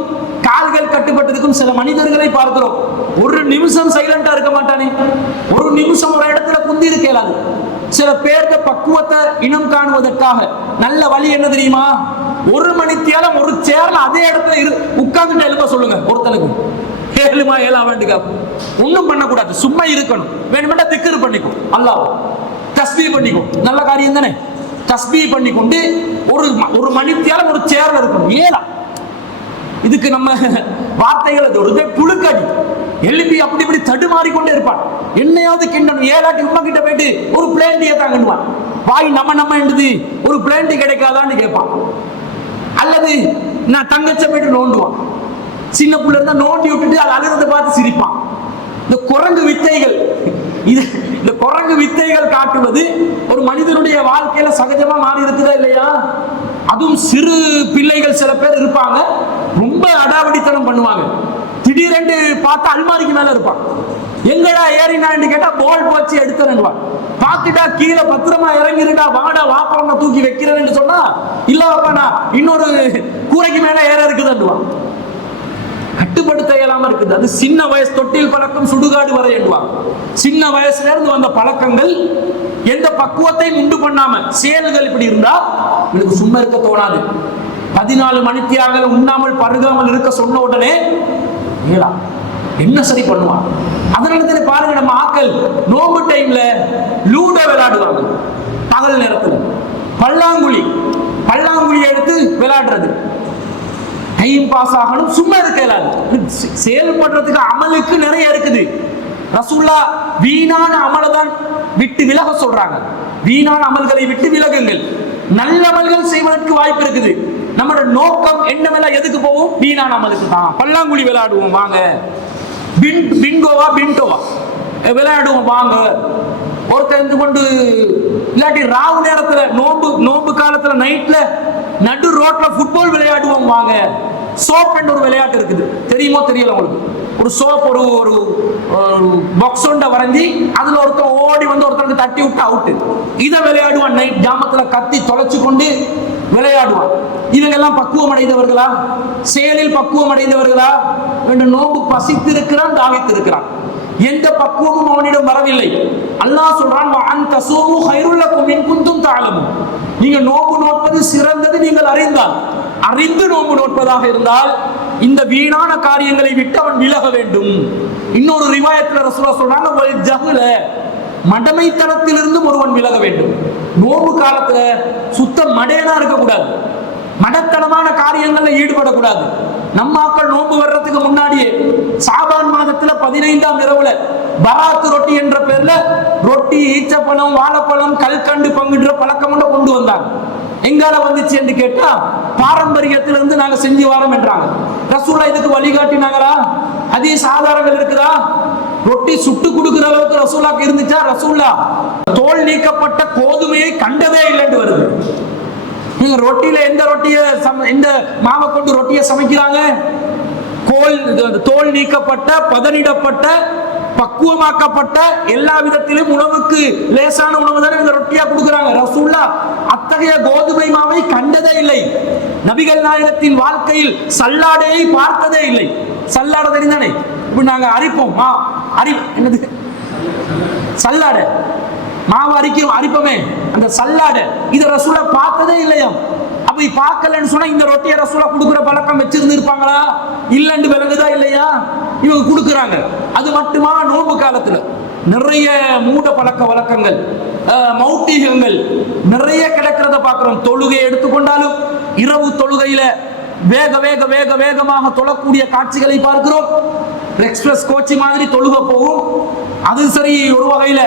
கால்கள் கட்டுப்பட்டு இருக்கும். சில மனிதர்களை பார்க்கிறோம், ஒரு நிமிஷம் சைலண்டா இருக்க மாட்டானே, ஒரு நிமிஷம் ஒரு இடத்துல குந்தி இருக்கலாது. சில பேர்த்த பக்குவத்தை இனம் காணுவதற்காக நல்ல வழி என்ன தெரியுமா? ஒரு மணித்தியாலம் ஒரு சேர்ல அதே இடத்துல உட்கார்ந்துட்டு எழுப்ப சொல்லுங்க. ஒருத்தனுக்கு ஏழுமா வேண்டுங்க, ஒன்னும் பண்ணக்கூடாது, சும்மா இருக்கணும். வேணுமெண்டா திக்ரு பண்ணிக்கும், அல்லாஹ் தஸ்பீஹ் பண்ணிக்கும், நல்ல காரியம் தானே. தஸ்பீஹ் பண்ணி கொண்டு ஒரு மணித்தியாலம் ஒரு சேர்ல இருக்கணும். ஏலா இதுக்கு நம்ம வார்த்தைகள் ஒரு புழுக்கடி எழுப்பி அப்படி இப்படி தடுமாறிக்கொண்டே இருப்பான். என்னையாவது கிண்டணும், ஏலாட்டி உமா கிட்ட போயிட்டு ஒரு பிளேண்டியை தாங்கணுவான். வாய் நம்ம என்றது ஒரு பிளேண்டி கிடைக்காதான்னு கேட்பான். அல்லது நான் தங்கச்ச போயிட்டு நோண்டுவான். சின்ன புள்ள இருந்தா நோண்டி விட்டுட்டு அது அழுகிறத பார்த்து சிரிப்பான். இந்த குரங்கு வித்தைகள், இந்த குரங்கு வித்தைகள் காட்டுவது ஒரு மனிதனுடைய வாழ்க்கையில சகஜமா மாறி இருக்குதா இல்லையா? அதுவும் சிறு பிள்ளைகள் சில பேர் இருப்பாங்க, ரொம்ப அடாவடித்தனம் பண்ணுவாங்க. திடீரென்று பார்த்தா அல்மாரிக்கு மேல இருப்பான். எங்கடா ஏறினான்னு கேட்டா பால் போச்சு எடுத்துறேன்வான். பார்த்துட்டா கீழே பத்திரமா இறங்கிருக்கா, வாடா வாப்பா தூக்கி வைக்கிறேன்னு சொன்னா இல்லவாப்பா நான் இன்னொரு கூரைக்கு மேல ஏற இருக்குதுன்னுவான். கட்டுப்படுத்த இயலாம இருக்குது. அது சின்ன வயசு, தொட்டில் பழக்கம் சுடுகாடு வரை என்பாங்க. சின்ன வயசுல இருந்து வந்த பழக்கங்கள் எந்த பக்குவத்தையும் உண்டு பண்ணாம செயல்கள் இப்படி இருந்தா எனக்கு சும்மா இருக்க தோணாது. 14 மணித்தியாக உண்ணாமல் பருகாமல் இருக்க சொன்ன உடனே என்ன சரி பண்ணுவான்? அதனால தானே பாருங்க, நம்ம ஆக்கள் நோம்பு டைம்ல லூடோ விளையாடுவாங்க. பகல் நேரத்துல பல்லாங்குழி எடுத்து விளையாடுறது. டைம் பாஸ் ஆகணும், சும்மா இருக்க இயலாது. செயல்படுறதுக்கு அமலுக்கு நிறைய இருக்குது. ரசூலுல்லாஹ் வீணான அமலை தான் விட்டு விலக சொல்றாங்க. வீணான அமல்களை விட்டு விலகுங்கள், நல்ல அமல்கள் செய்வதற்கு வாய்ப்பு இருக்குது. நம்மளோட நோக்கம் என்னவெல்லாம் எதுக்கு போவோம்? வீணான அமலுக்கு தான். பல்லாங்குழி விளையாடுவோம் வாங்க, பிங்கோவா பின்டோவா விளையாடுவோம் வாங்க. ஒருத்தர் கொண்டு இல்லாட்டி ராவு நேரத்துல நோம்பு காலத்துல நைட்ல நடு ரோட்ல ஃபுட்பால் விளையாடுவோம் வாங்க. சோப் என்ற ஒரு விளையாட்டு இருக்குது, தெரியுமோ தெரியல உங்களுக்கு? ஒரு சோப் ஒரு பாக்ஸ் ஒன்றை வரைஞ்சி அதுல ஒருத்தர் ஓடி வந்து ஒருத்தருக்கு தட்டி விட்டு அவுட்டு. இதை விளையாடுவான் நைட் ஜாமத்துல கத்தி தொலைச்சு கொண்டு விளையாடுவான். இவங்க எல்லாம் பக்குவம் அடைந்தவர்களா? செயலில் பக்குவம் அடைந்தவர்களா? நோம்பு பசித்து இருக்கிறான், தாவித்து இருக்கிறான், எந்த பக்குவமும் அவனிடம் வரவில்லை. அல்லாஹ் சொல்றான், நீங்க நோம்பு நோட்பது சிறந்தது நீங்கள் அறிந்து நோம்பு நோட்பதாக இருந்தால் இந்த வீணான காரியங்களை விட்டு அவன் விலக வேண்டும். இன்னொரு ரிவாயத்துல ரசூலுல்லாஹ் சொல்றாங்க, மடமைத்தனத்திலிருந்து ஒருவன் விலக வேண்டும். நோம்பு காலத்துல சுத்த மடையனா இருக்கக்கூடாது, மடத்தனமான காரியங்கள்ல ஈடுபடக்கூடாது. நம்ம ஆக்கள் நோம்பு வர்றதுக்கு முன்னாடியே சாபான் மாதத்துல 15ஆம் இரவுல பராத்து ரொட்டி என்ற பேர்ல ரொட்டி, ஈச்சப்பழம், வாழைப்பழம், கல்கண்டு பங்குன்ற பழக்கம் கொண்டு வந்தாங்க. எங்கால வந்துச்சு என்று கேட்டா பாரம்பரியத்திலிருந்து நாங்க செஞ்சு வாரோம் என்றாங்க. ரசூலுல்லாஹ் இதுக்கு வழிகாட்டினாங்களா? ஹதீஸ் ஆதாரங்கள் இருக்குதா? ரொட்டி சுட்டு கொடுக்கிற அளவுக்கு ரசூலுல்லாஹ்க்கு இருந்துச்சா? ரசூலுல்லாஹ் தோல் நீக்கப்பட்ட கோதுமையை கண்டதே இல்லைன்னு வருது. நீங்க ரொட்டியில எந்த மாவை கொண்டு ரொட்டியை சமைக்கிறாங்க? தோல் நீக்கப்பட்ட, பதனிடப்பட்ட, பக்குவமாக்கப்பட்ட, எல்லா விதத்திலும் உணவுக்கு லேசான உணவு தானே இந்த ரொட்டியா கொடுக்குறாங்க. ரசூலுல்லாஹ் அத்தகைய கோதுமை மாவை கண்டதே இல்லை. நபிகள் நாயகத்தின் வாழ்க்கையில் சல்லாடையை பார்த்ததே இல்லை. சல்லாடை தெரிந்தானே? இப்ப நாங்க அரிப்போம், என்னது சல்லாடை, மாவு அரிப்போமே, அந்த சல்லாடை, இதை ரசூலுல்லாஹ் பார்த்ததே இல்லையா? அப்படி பார்க்கலன்னு சொன்னா இந்த ரொட்டியை ரசூலுல்லாஹ் கொடுக்குற பழக்கம் வச்சிருந்து இருப்பாங்களா? இல்லன்னு விளங்குதா இல்லையா? இவங்க கொடுக்குறாங்க. அது மட்டுமா, நோம்பு காலத்துல நிறைய மூட பழக்க வழக்கங்கள், மௌட்டிகங்கள் நிறைய கிடக்கிறத பார்க்கிறோம். தொழுகை எடுத்துக்கொண்டாலும் இரவு தொழுகையில வேகமாக தொழக்கூடிய காட்சிகளை பார்க்கிறோம். எக்ஸ்பிரஸ் கோச்சி மாதிரி தொழுக போகும். அது சரி, ஒரு வகையில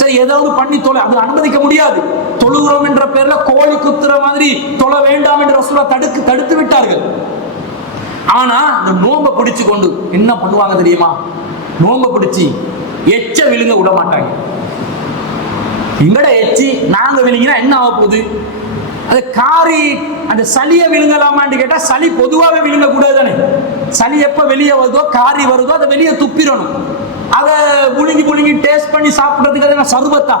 சரி ஏதாவது பண்ணி தொலை, அது அனுமதிக்க முடியாது. தொழுகிறோம் என்ற பேர்ல கோழி குத்துற மாதிரி தொழ வேண்டாம் என்று ரசூலுல்லாஹ் தடுத்து விட்டார்கள். ஆனா இந்த நோம்பை பிடிச்சு கொண்டு என்ன பண்ணுவாங்க தெரியுமா? நோம்பை பிடிச்சி எச்ச விழுங்க விட மாட்டாங்க. எங்கட எச்சி நாங்க விழுங்கினா என்ன ஆக போகுது? அது காரி அந்த சளியை விழுங்கலாமான்னு கேட்டா சளி பொதுவாகவே விழுங்க கூடாது தானே. சளி எப்ப வெளியே வருதோ, காரி வருதோ, அதை வெளியே துப்பிடணும். அதை புழுங்கி டேஸ்ட் பண்ணி சாப்பிட்றதுக்கு சர்பத்தா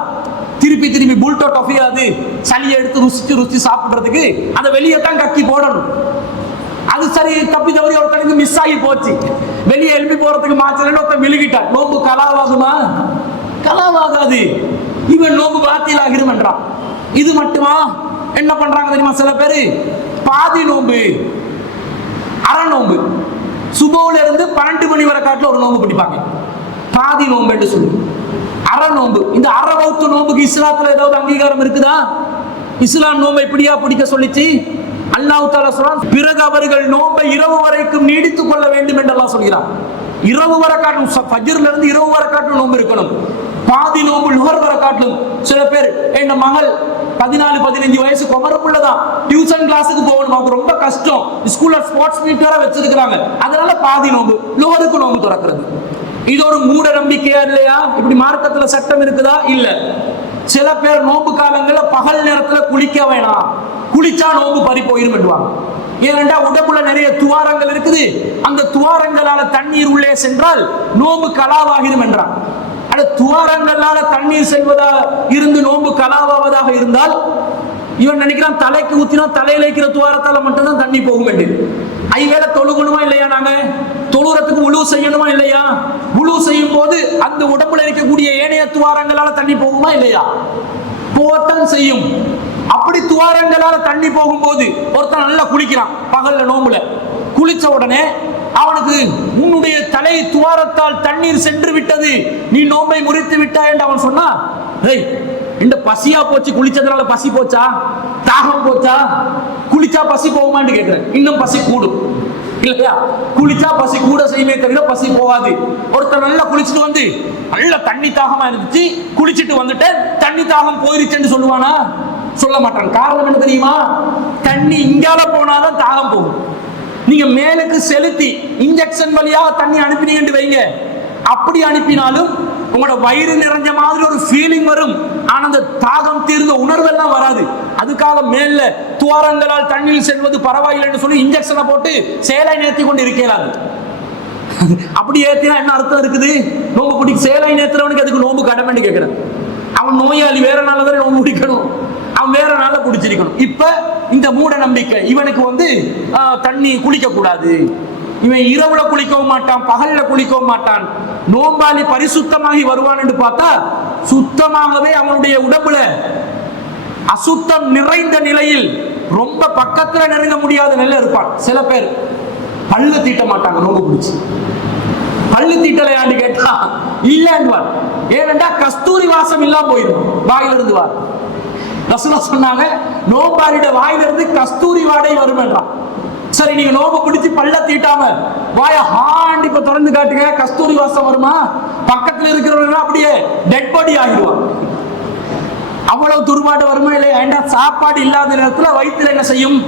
திருப்பி புல்டோ டொஃபியா, அது சளியை எடுத்து ருசிச்சு சாப்பிட்றதுக்கு அதை வெளியே தான் கக்கி போடணும். அது சரி தப்பி தவறி ஒருத்தனுக்கு மிஸ் ஆகி போச்சு, வெளியே எழுப்பி போறதுக்கு மாச்சலன்னு ஒருத்தன் விழுகிட்டான். நோம்பு கலாவாகுமா? கலாவாகாது. இவன் நோம்பு பாத்தியில் ஆகிரும் என்றான். இது மட்டுமா? என்ன பண்றாங்க தெரியுமா? சில பேரு பாதி நோம்பு, அரை நோம்பு, சுபோல இருந்து 12 மணி வரை காட்டுல ஒரு நோம்பு பிடிப்பாங்க. பாதி நோம்பு என்று சொல்லு, அரை நோம்பு. இந்த அரை வகுத்து நோம்புக்கு இஸ்லாத்துல ஏதாவது அங்கீகாரம் இருக்குதா? இஸ்லாம் நோம்பை இப்படியா பிடிக்க சொல்லிச்சு? அல்லாஹ் தஆலா சொல்றான், பிறகு அவர்கள் நோம்பை இரவு வரைக்கும் நீடித்துக் கொள்ள வேண்டும் என்று அல்லாஹ் சொல்கிறான். இரவு வரை காட்டும், ஃபஜ்ர்ல இருந்து இரவு வரை காட்டும் நோம்பு இருக்கணும். பாதி நோம்பு லுஹர் வரை காட்டும். சில பேர், என் மகள் 14-15 வயசு குமரப்புள்ளதான், டியூஷன் கிளாஸுக்கு போகணும், அவங்க ரொம்ப கஷ்டம், ஸ்கூல்ல ஸ்போர்ட்ஸ் மீட் வேற வச்சிருக்காங்க, அதனால பாதி நோம்பு, லுஹருக்கு நோம்பு திறக்கிறது. இது ஒரு மூட நம்பிக்கையா இல்லையா? இப்படி மார்க்கத்துல சட்டம் இருக்குதா? இல்ல. சில பேர் நோம்பு காலங்கள்ல பகல் நேரத்துல குளிக்க வேணாம், குளிச்சா நோம்பு பறி போயிரும் என்றுவாங்க. ஏனென்றா உடம்புல நிறைய துவாரங்கள் இருக்குது, அந்த துவாரங்களால தண்ணீர் உள்ளே சென்றால் நோம்பு கலாவாகிரும் என்றான். அது துவாரங்களால தண்ணீர் செல்வதா இருந்து நோம்பு கலாவாவதாக இருந்தால் இவன் நினைக்கிறான் தலைக்கு ஊத்தினா தலையில இருக்கிற துவாரத்தால மட்டும்தான் தண்ணி போகும் என்று. ஐவேளை தொழுகணுமா இல்லையா? நாங்க தொழுறதுக்கு உழு செய்யணுமா இல்லையா? உழு செய்யும் போது அந்த உடம்புல இருக்கக்கூடிய ஏனைய துவாரங்களால தண்ணி போகுமா இல்லையா? போகத்தான் செய்யும். அப்படி துவாரங்களால தண்ணி போகும்போது ஒருத்தன் நல்லா குளிக்கிறான் பகல்ல நோம்புல, குளிச்ச உடனே அவனுக்கு உன்னுடைய தலை துவாரத்தால் தண்ணீர் சென்று விட்டது, நீ நோம்பை முறித்து விட்டாய் என்று அவன் சொன்னா, இந்த பசியா போச்சு, குளிச்சதுனால பசி போச்சா, தாகம் போச்சா, குளிச்சா பசி போகுமான்னு கேட்கிறேன். இன்னும் பசி கூடும் இல்லையா? குளிச்சா பசி கூட செய்யுமே தவிர பசி போகாது. ஒருத்தர் நல்லா குளிச்சுட்டு வந்து நல்ல தண்ணி தாகமா இருந்துச்சு, குளிச்சுட்டு வந்துட்டு தண்ணி தாகம் போயிருச்சுன்னு சொல்லுவானா? சொல்ல மாட்டான். காரணம் என்ன தெரியுமா? தண்ணி இங்கால போனாதான் தாகம் போகும். நீங்க மேலுக்கு செலுத்தி இன்ஜெக்ஷன் வழியாக தண்ணி அனுப்பினீங்கன்னு வைங்க, அப்படி அனுப்பினாலும் உங்களோட வயிறு நிறைஞ்ச மாதிரி ஒரு ஃபீலிங் வரும், ஆனா அந்த தாகம் தீர்ந்த உணர்வெல்லாம் வராது. அதுக்காக மேல துவாரங்களால் தண்ணீர் செல்வது பரவாயில்லைன்னு சொல்லி இன்ஜெக்ஷனை போட்டு சேலை நேர்த்தி கொண்டு இருக்கிறாங்க. அப்படி ஏத்தினா என்ன அர்த்தம் இருக்குது? நோம்பு பிடிக்க சேலை நேர்த்துறவனுக்கு அதுக்கு நோம்பு கடமைன்னு கேட்கிறேன். அவன் நோயாளி, வேற நாள் தானே நோம்பு பிடிக்கணும், அவன் வேற நாள்ல குடிச்சிருக்கணும். இப்ப இந்த மூட நம்பிக்கை, இவனுக்கு வந்து தண்ணி குளிக்க கூடாது, இவன் இரவுல குளிக்கவும் மாட்டான், பகல்ல குளிக்கவும் மாட்டான், நோம்பாளி பரிசுத்தமாகி வருவான் என்று பார்த்தா சுத்தமாகவே அவனுடைய உடம்புல அசுத்தம் நிறைந்த நிலையில் ரொம்ப பக்கத்துல நெருங்க முடியாத நிலையில இருப்பான். சில பேர் பல்லு தீட்ட மாட்டாங்க நோம்பு பிடிச்சு. பல்லு தீட்டலையான்னு கேட்டா இல்லைன்னுவார். ஏனென்றா கஸ்தூரி வாசம் இல்லாம போயிடும் வாயிலிருந்து வார். ரசூலுல்லாஹ் சொன்னாங்க, நோம்பாளிட வாயிலிருந்து கஸ்தூரி வாடை வரும் என்றான். சரி, நீங்க நோம்பு பிடிச்சு பல்ல தீட்டாம வாய ஹாண்டி இப்ப திறந்து காட்டுங்க, கஸ்தூரி வாசம் வருமா? பக்கத்துல இருக்கிறவங்க அப்படியே டெட் பாடி ஆகிடுவான். அவ்வளவு துர்மாடு வருமா இல்லையா? ஏண்டா சாப்பாடு இல்லாத நேரத்துல வயிற்றுல என்ன செய்யும்?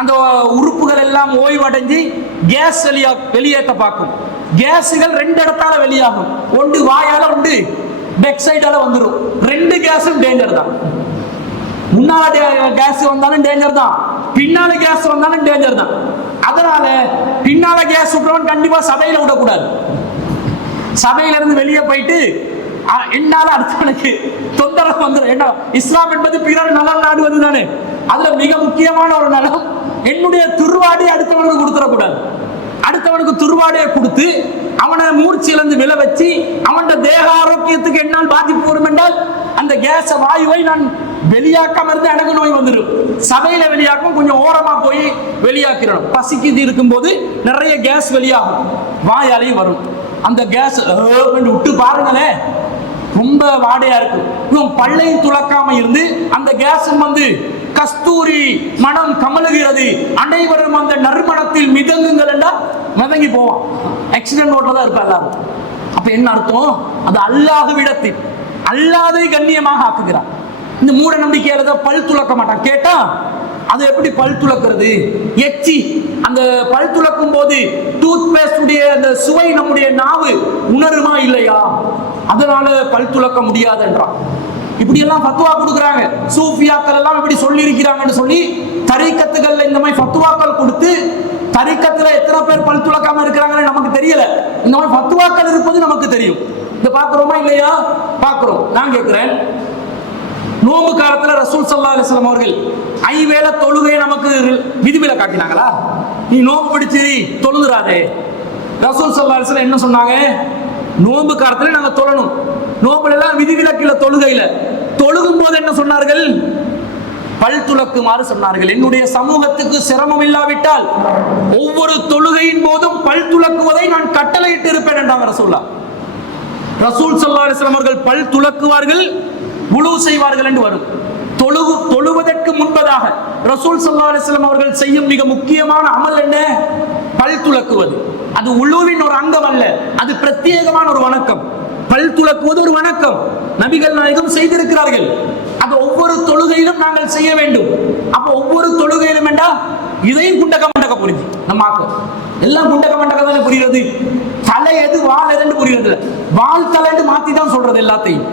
அந்த உறுப்புகள் எல்லாம் ஓய்வடைஞ்சு கேஸ் வெளியேற்ற பார்க்கும். கேஸுகள் ரெண்டு இடத்தால வெளியாகும், ஒன்று வாயால, ஒன்று பேக் சைடால வந்துடும். ரெண்டு கேஸும் டேஞ்சர் தான். முன்னால கேஸ் வந்தாலும் டேஞ்சர் தான், பின்னால கேஸ் வந்தாலும் டேஞ்சர் தான். அதனால பின்னால கேஸ் விட்டுறவன் கண்டிப்பா சபையில விடக்கூடாது. சபையில இருந்து வெளியே போயிட்டு என்னால அடுத்தவனுக்கு தொந்தரவு வந்துடும். என்ன, இஸ்லாம் என்பது பிறர் நலம் நாடுவது தானே. அதுல மிக முக்கியமான ஒரு நலம், என்னுடைய துர்வாடை அடுத்தவனுக்கு கொடுத்துடக்கூடாது. அடுத்தவனுக்கு துர்வாடையை கொடுத்து அவனை மூர்ச்சியிலிருந்து விழ வச்சு அவன் தேக ஆரோக்கியத்துக்கு என்னால் பாதிப்பு வரும் என்றால் அந்த கேஸ வாயுவை நான் வெளியாக்காம இருந்து எனக்கு நோய் வந்துடும். சபையில வெளியாக்கும், கொஞ்சம் ஓரமா போய் வெளியாக்கிறோம். பசிக்கு இருக்கும் போது நிறைய கேஸ் வெளியாகும், வாயாலையும் வரும். அந்த கேஸ் விட்டு பாருங்களேன், ரொம்ப வாடையா இருக்கும். இவன் பல்லையும் துளக்காம இருந்து அந்த கேஸ் வந்து கஸ்தூரி மனம் கமலுகிறது, அனைவரும் அந்த நறுமணத்தில் மிதங்குங்கள் என்றால் மிதங்கி போவான். ஆக்சிடென்ட் ரோட்ல தான் இருப்பா எல்லாரும். அப்ப என்ன அர்த்தம்? அது அல்லாஹ்விடத்தில் அல்லாதை கண்ணியமாக ஆக்குகிறான். இந்த மூட நம்பிக்கையால தான் பல் துளக்க மாட்டான். கேட்டா அது எப்படி பல் துளக்கிறது? எச்சி, அந்த பல் துளக்கும் போது டூத் பேஸ்ட் உடைய அந்த சுவை நம்முடைய நாவு உணருமா இல்லையா? அதனால பல் துளக்க முடியாது என்றான். இப்படி எல்லாம் ஃபத்வா கொடுக்குறாங்க. சூஃபியாக்கள் எல்லாம் இப்படி சொல்லி இருக்கிறாங்கன்னு சொல்லி தரீக்கத்துகள்ல இந்த மாதிரி ஃபத்வாக்கள் கொடுத்து, தரீக்கத்துல எத்தனை பேர் பல் துளக்காம இருக்கிறாங்கன்னு நமக்கு தெரியல. இந்த மாதிரி ஃபத்வாக்கள் இருப்பது நமக்கு தெரியும். இத பாக்குறோமா இல்லையா? பாக்குறோம். நான் கேட்கிறேன், நோம்பு காலத்துல ரசூல் ஸல்லல்லாஹு அலைஹி வஸல்லம் அவர்கள் ஐவேளை தொழுகையை நமக்கு விதிவில காட்டினாங்களா? நீ நோம்பு பிடிச்சி தொழுதுறாதே. ரசூல் ஸல்லல்லாஹு அலைஹி வஸல்லம் என்ன சொன்னாங்க? நோம்பு காலத்துல நாங்க தொழணும். நோம்புல எல்லாம் விதிவிலக்கில தொழுகையில தொழுகும் போது என்ன சொன்னார்கள்? பல் துலக்குமாறு சொன்னார்கள். என்னுடைய சமூகத்துக்கு சிரமம் இல்லாவிட்டால் ஒவ்வொரு தொழுகையின் போதும் பல் துலக்குவதை நான் கட்டளையிட்டு இருப்பேன் என்றாங்க ரசூலுல்லாஹ். ரசூல் ஸல்லல்லாஹு அலைஹி வஸல்லம் அவர்கள் பல் துலக்குவார்கள், வுளூ செய்வார்கள் என்று வரும். தொழுவதற்கு முன்பதாக ரசூல் ஸல்லல்லாஹு அலைஹி வஸல்லம் அவர்கள் செய்யும் மிக முக்கியமான அமல் என்ன? பல் துலக்குவது. அது உளுவின் ஒரு அங்கம் அல்ல, அது பிரத்யேகமான ஒரு வணக்கம். பல் துலக்குவது ஒரு வணக்கம், நபிகள் நாயகம் செய்திருக்கிறார்கள். அது ஒவ்வொரு தொழுகையிலும் நாங்கள் செய்ய வேண்டும். அப்ப ஒவ்வொரு தொழுகையிலும் என்றா இதையும் குண்டக்க மண்டக்க புரிஞ்சு நம்ம ஆக்கும். எல்லாம் குண்டக்க மண்டக்க தானே புரியுது. தலை எது வால் எதுன்னு புரியுது. வால் தலைன்னு மாத்தி தான் சொல்றது எல்லாத்தையும்.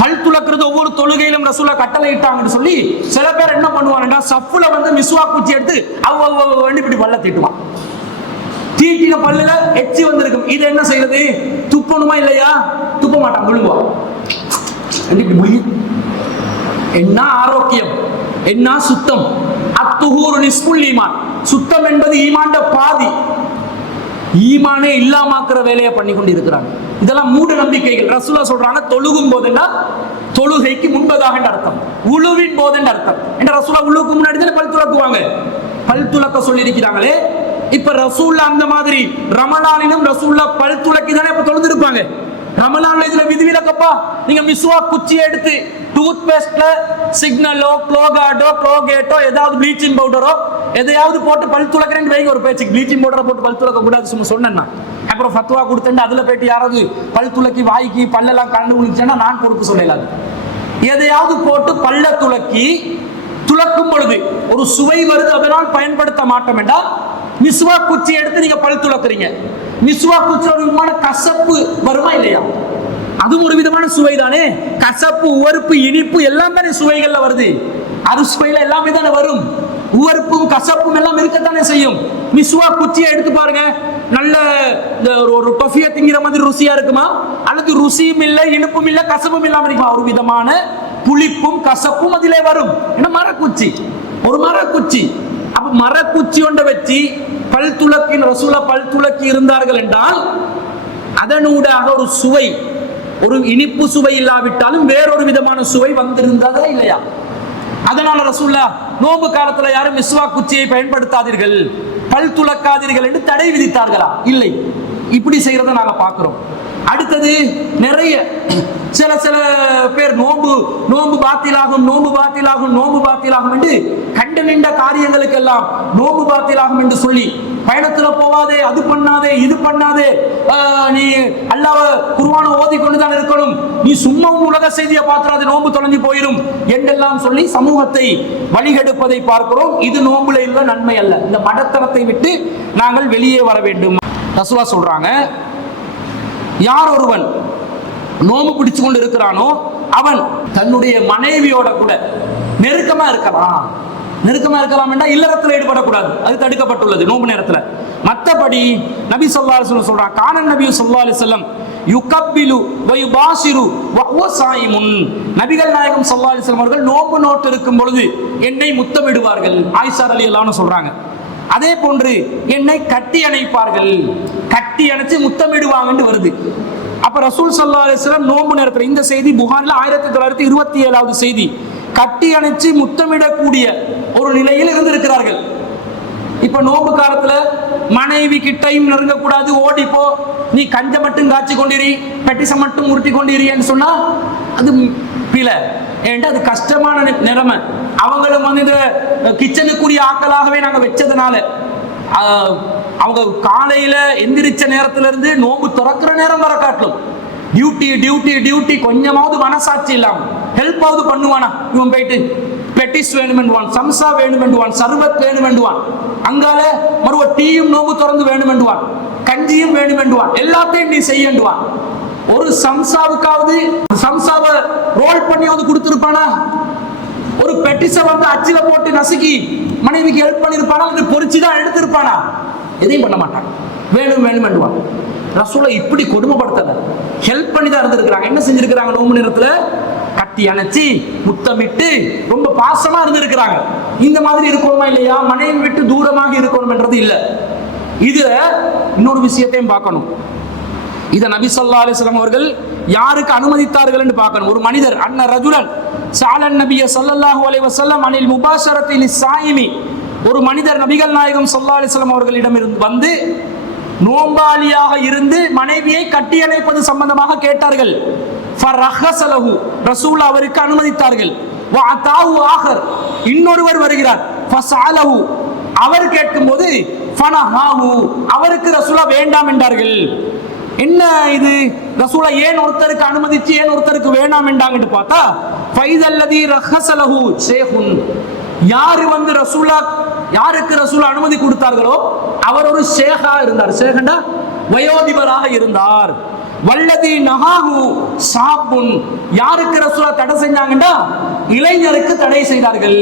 பல் துலக்கிறது ஒவ்வொரு தொழுகையிலும் ரசூலா கட்டளை இட்டாங்கன்னு சொல்லி சில பேர் என்ன பண்ணுவாங்கன்னா, சஃப்ல வந்து மிஸ்வாக் குச்சி எடுத்து இப்படி பல்ல தீட்டுவான். தீட்டின பல்லுல எச்சி வந்திருக்கும். இது என்ன செய்யறது? துப்பணுமா இல்லையா? துப்ப மாட்டான், விழுங்குவான். என்ன ஆரோக்கியம், என்ன சுத்தம். அத்துஹூரு நிஸ்புல் ஈமான். சுத்தம் என்பது ஈமான்ட பாதி. ஈமானே இல்லாமக்கிற வேலையை பண்ணி கொண்டு இருக்கிறாங்க. இதெல்லாம் மூட நம்பிக்கைகள். ரசூலா சொல்றாங்க, தொழுகும் போதுன்னா தொழுகைக்கு முன்பதாக அர்த்தம், உழுவின் போது அர்த்தம். என்ற ரசூலா உழுவுக்கு முன்னாடி தான் பல் துலக்குவாங்க. பல் துலக்க சொல்லி இருக்கிறாங்களே, இப்ப ரசூல்லா அந்த மாதிரி ரமலானிலும் ரசூல்லா பல் துலக்கி தானே இப்ப தொழுந்திருப்பாங்க. ரமலான்ல இதுல விதிவிலக்கப்பா, நீங்க மிஸ்வாக் குச்சியை எடுத்து டூத் பேஸ்ட்ல சிக்னலோ குளோகேட்டோ ஏதாவது ப்ளீச்சிங் பவுடரோ எதையாவது போட்டு பல் துலக்கிறேன்னு வைங்க. ஒரு பேச்சுக்கு ப்ளீச்சிங் பவுடரை போட்டு பல் துலக்க கூடாது சும்மா சொன்னேன்னா, அப்புறம் ஃபத்வா கொடுத்துட்டு அதுல போயிட்டு யாராவது பல் துலக்கி வாய்க்கு பல்லெல்லாம் கண்டு முடிச்சேன்னா நான் பொறுப்பு சொல்லலாது. எதையாவது போட்டு பல்ல துலக்கும் பொழுது ஒரு சுவை வருது, அதனால் பயன்படுத்த மாட்டோம் என்றால் மிஸ்வாக் குச்சி எடுத்து நீங்க பல் துலக்குறீங்க. மிஸ்வாக் குச்சி ஒரு விதமான கசப்பு வருமா இல்லையா? அதுவும் ஒரு விதமான சுவை தானே. கசப்பு, உவர்ப்பு, இனிப்பு எல்லாம் தானே சுவைகள்ல வருது. அறுசுவையில எல்லாமே தானே வரும். உவர்ப்பும் கசப்பும் எல்லாம் இருக்கத்தானே செய்யும். மிஸ்வாக் குச்சியை எடுத்து பாருங்க, நல்ல ஒரு டொஃபியை திங்கிற மாதிரி ருசியா இருக்குமா? அல்லது ருசியும் இல்லை, இனிப்பும் இல்லை, கசப்பும் இல்லாம இருக்குமா? ஒரு விதமான புளிப்பும் கசப்பும் அதிலே வரும். என்ன மரக்குச்சி, ஒரு மரக்குச்சி. அப்ப மரக்குச்சி ஒன்றை வச்சு பல் துலக்கின் ரசூலா பல் துலக்கி இருந்தார்கள் என்றால் அதனூடாக ஒரு சுவை, ஒரு இனிப்பு சுவை இல்லாவிட்டாலும் வேறொரு விதமான சுவை வந்திருந்ததா இல்லையா? அதனால ரசூல்லா நோன்பு காலத்துல யாரும் மிஸ்வாக் குச்சியை பயன்படுத்தாதீர்கள், பல் துலக்காதீர்கள் என்று தடை விதித்தார்களா? இல்லை. இப்படி செய்யறத நாங்க பார்க்கிறோம். அடுத்தது நிறைய சில பேர் நோன்பு பாத்திலாகும் என்று கண்டு நின்ற காரியங்களுக்கு எல்லாம் நோன்பு பாத்திலாகும் என்று சொல்லி பயணத்துல போவாதே, அது பண்ணாதே, இது பண்ணாதே, நீ அல்லாஹ் குர்ஆனை ஓதிக்கொண்டுதான் இருக்கணும், நீ சும்மா உலக செய்தியை பார்த்துறாது, நோன்பு தொலைஞ்சு போயிடும் என்றெல்லாம் சொல்லி சமூகத்தை வழிகெடுப்பதை பார்க்கிறோம். இது நோன்புல இல்ல நன்மை அல்ல. இந்த மடத்தனத்தை விட்டு நாங்கள் வெளியே வர வேண்டும். ரசூலா சொல்றாங்க, யார் ஒருவன் நோம்பு பிடிச்சு கொண்டு இருக்கிறானோ அவன் தன்னுடைய மனைவியோட கூட நெருக்கமா இருக்கலாம். இல்லறத்தில் ஈடுபடக்கூடாது, அது தடுக்கப்பட்டுள்ளது நோம்பு நேரத்தில். மற்றபடி நபி ஸல்லல்லாஹு அலைஹி வஸல்லம் சொல்றாங்க, கானன் நபி ஸல்லல்லாஹு அலைஹி வஸல்லம் யுகப்பிலு வ யுபாசிரு வ ஹுவ ஸாயிமுன். நபிகள் நாயகம் ஸல்லல்லாஹு அலைஹி வஸல்லம் அவர்கள் நோம்பு நோட்டு இருக்கும் பொழுது என்னை முத்தமிடுவார்கள். ஆயிஷா ரலியல்லாஹு அன்ஹா சொல்றாங்க. அதே போன்று என்னை கட்டி அணைப்பார்கள், கட்டி அணைச்சு முத்தமிடுவாங்கன்னு வருது. அப்ப ரசூல் ஸல்லல்லாஹு அலைஹி வஸல்லம் நோன்பு நேரத்தில், இந்த செய்தி புகாரில் 1927வது செய்தி, கட்டி அணைச்சு முத்தமிடக்கூடிய ஒரு நிலையில் இருந்திருக்கிறார்கள். இப்ப நோன்பு காலத்துல மனைவி கிட்டையும் நெருங்கக்கூடாது, ஓடிப்போ, நீ கஞ்ச மட்டும் காய்ச்சி கொண்டிரி, பெட்டிச மட்டும் உருட்டி கொண்டிரின்னு சொன்னா அது பிழை. ஏன்டா அது கஷ்டமான நிலைமை. அவங்களும் இந்த கிச்சனுக்குரிய ஆக்களாகவே நாங்க வச்சதுனால அவங்க காலையில எந்திரிச்ச நேரத்துல இருந்து நோம்பு திறக்கிற நேரம் வர காட்டலும் டியூட்டி கொஞ்சமாவது மனசாட்சி இல்லாம ஹெல்ப் ஆவது பண்ணுவானா? இவன் போயிட்டு பெட்டிஸ் வேணுமென்றுவான், சம்சா வேணுமென்றுவான், சர்பத் வேணுமென்றுவான், அங்கால மறுவ டீயும் நோம்பு திறந்து வேணுமென்றுவான், கஞ்சியும் வேணுமென்றுவான், எல்லாத்தையும் நீ செய்யண்டுவான். ஒரு சம்சாவுக்காவது சம்சாவை ரோல் பண்ணி வந்து கொடுத்திருப்பானா? ஒரு பெட்டிஸ வந்து அச்சில போட்டு நசுக்கி மனைவிக்கு ஹெல்ப் பண்ணிருப்பானா? அது பொரிச்சுதான் எடுத்திருப்பானா? எதையும் பண்ண மாட்டான். வேணுமென்றுவான். ரசூலை இப்படி கொடுமைப்படுத்தல, ஹெல்ப் பண்ணி தான் இருந்திருக்கிறாங்க. என்ன செஞ்சிருக்கிறாங்க? நோம்பு நேரத்துல கட்டி அணைச்சி முத்தமிட்டு ரொம்ப பாசமா இருந்திருக்கிறாங்க. இந்த மாதிரி இருக்கணுமா இல்லையா? மனைவி விட்டு தூரமாக இருக்கணும் என்றது இல்ல. இதுல இன்னொரு விஷயத்தையும் பார்க்கணும். இத நபி ஸல்லல்லாஹு அலைஹி வஸல்லம் அவர்கள் யாருக்கு அனுமதித்தார்கள் என்று பார்க்கணும். ஒரு மனிதர் அன்ன ரஜுலன் ஸஅலன் நபிய ஸல்லல்லாஹு அலைஹி வஸல்லம் அனில் முபாஷரத்தி லிஸ்ஸாயிமி, ஒரு மனிதர் நபிகள் நாயகம் ஸல்லல்லாஹு அலைஹி வஸல்லம் அவர்களிடம் வந்து நோம்பாளியாக இருந்து மனைவியை கட்டியணைப்பது சம்பந்தமாக கேட்டார்கள். ஃபரஹஸலஹு, ரசூல் அவருக்கு அனுமதித்தார்கள். வஅதாஹு ஆகர், இன்னொருவர் வருகிறார். ஃபஸஅலஹு, அவர் கேட்கும்போது ஃபனஹாஹு, அவருக்கு ரசூலா வேண்டாம் என்றார்கள். என்ன இது ரசூலா ஏன் ஒருத்தருக்கு அனுமதிச்சு ஏன் ஒருத்தருக்கு வேண்டாம் என்றாங்கன்னு பார்த்தா, ஃபைதல்லதி ரஹஸலஹு ஷேஹுன், யாரு வந்து ரசூலா யாருக்கு ரசூலா அனுமதி கொடுத்தார்களோ அவர் ஒரு ஷேகா இருந்தார். ஷேகண்டா வயோதிபராக இருந்தார். வல்லதி நஹாஹு ஷாபுன், யாருக்கு ரசூலா தடை செஞ்சாங்கண்டா இளைஞருக்கு தடை செய்தார்கள்.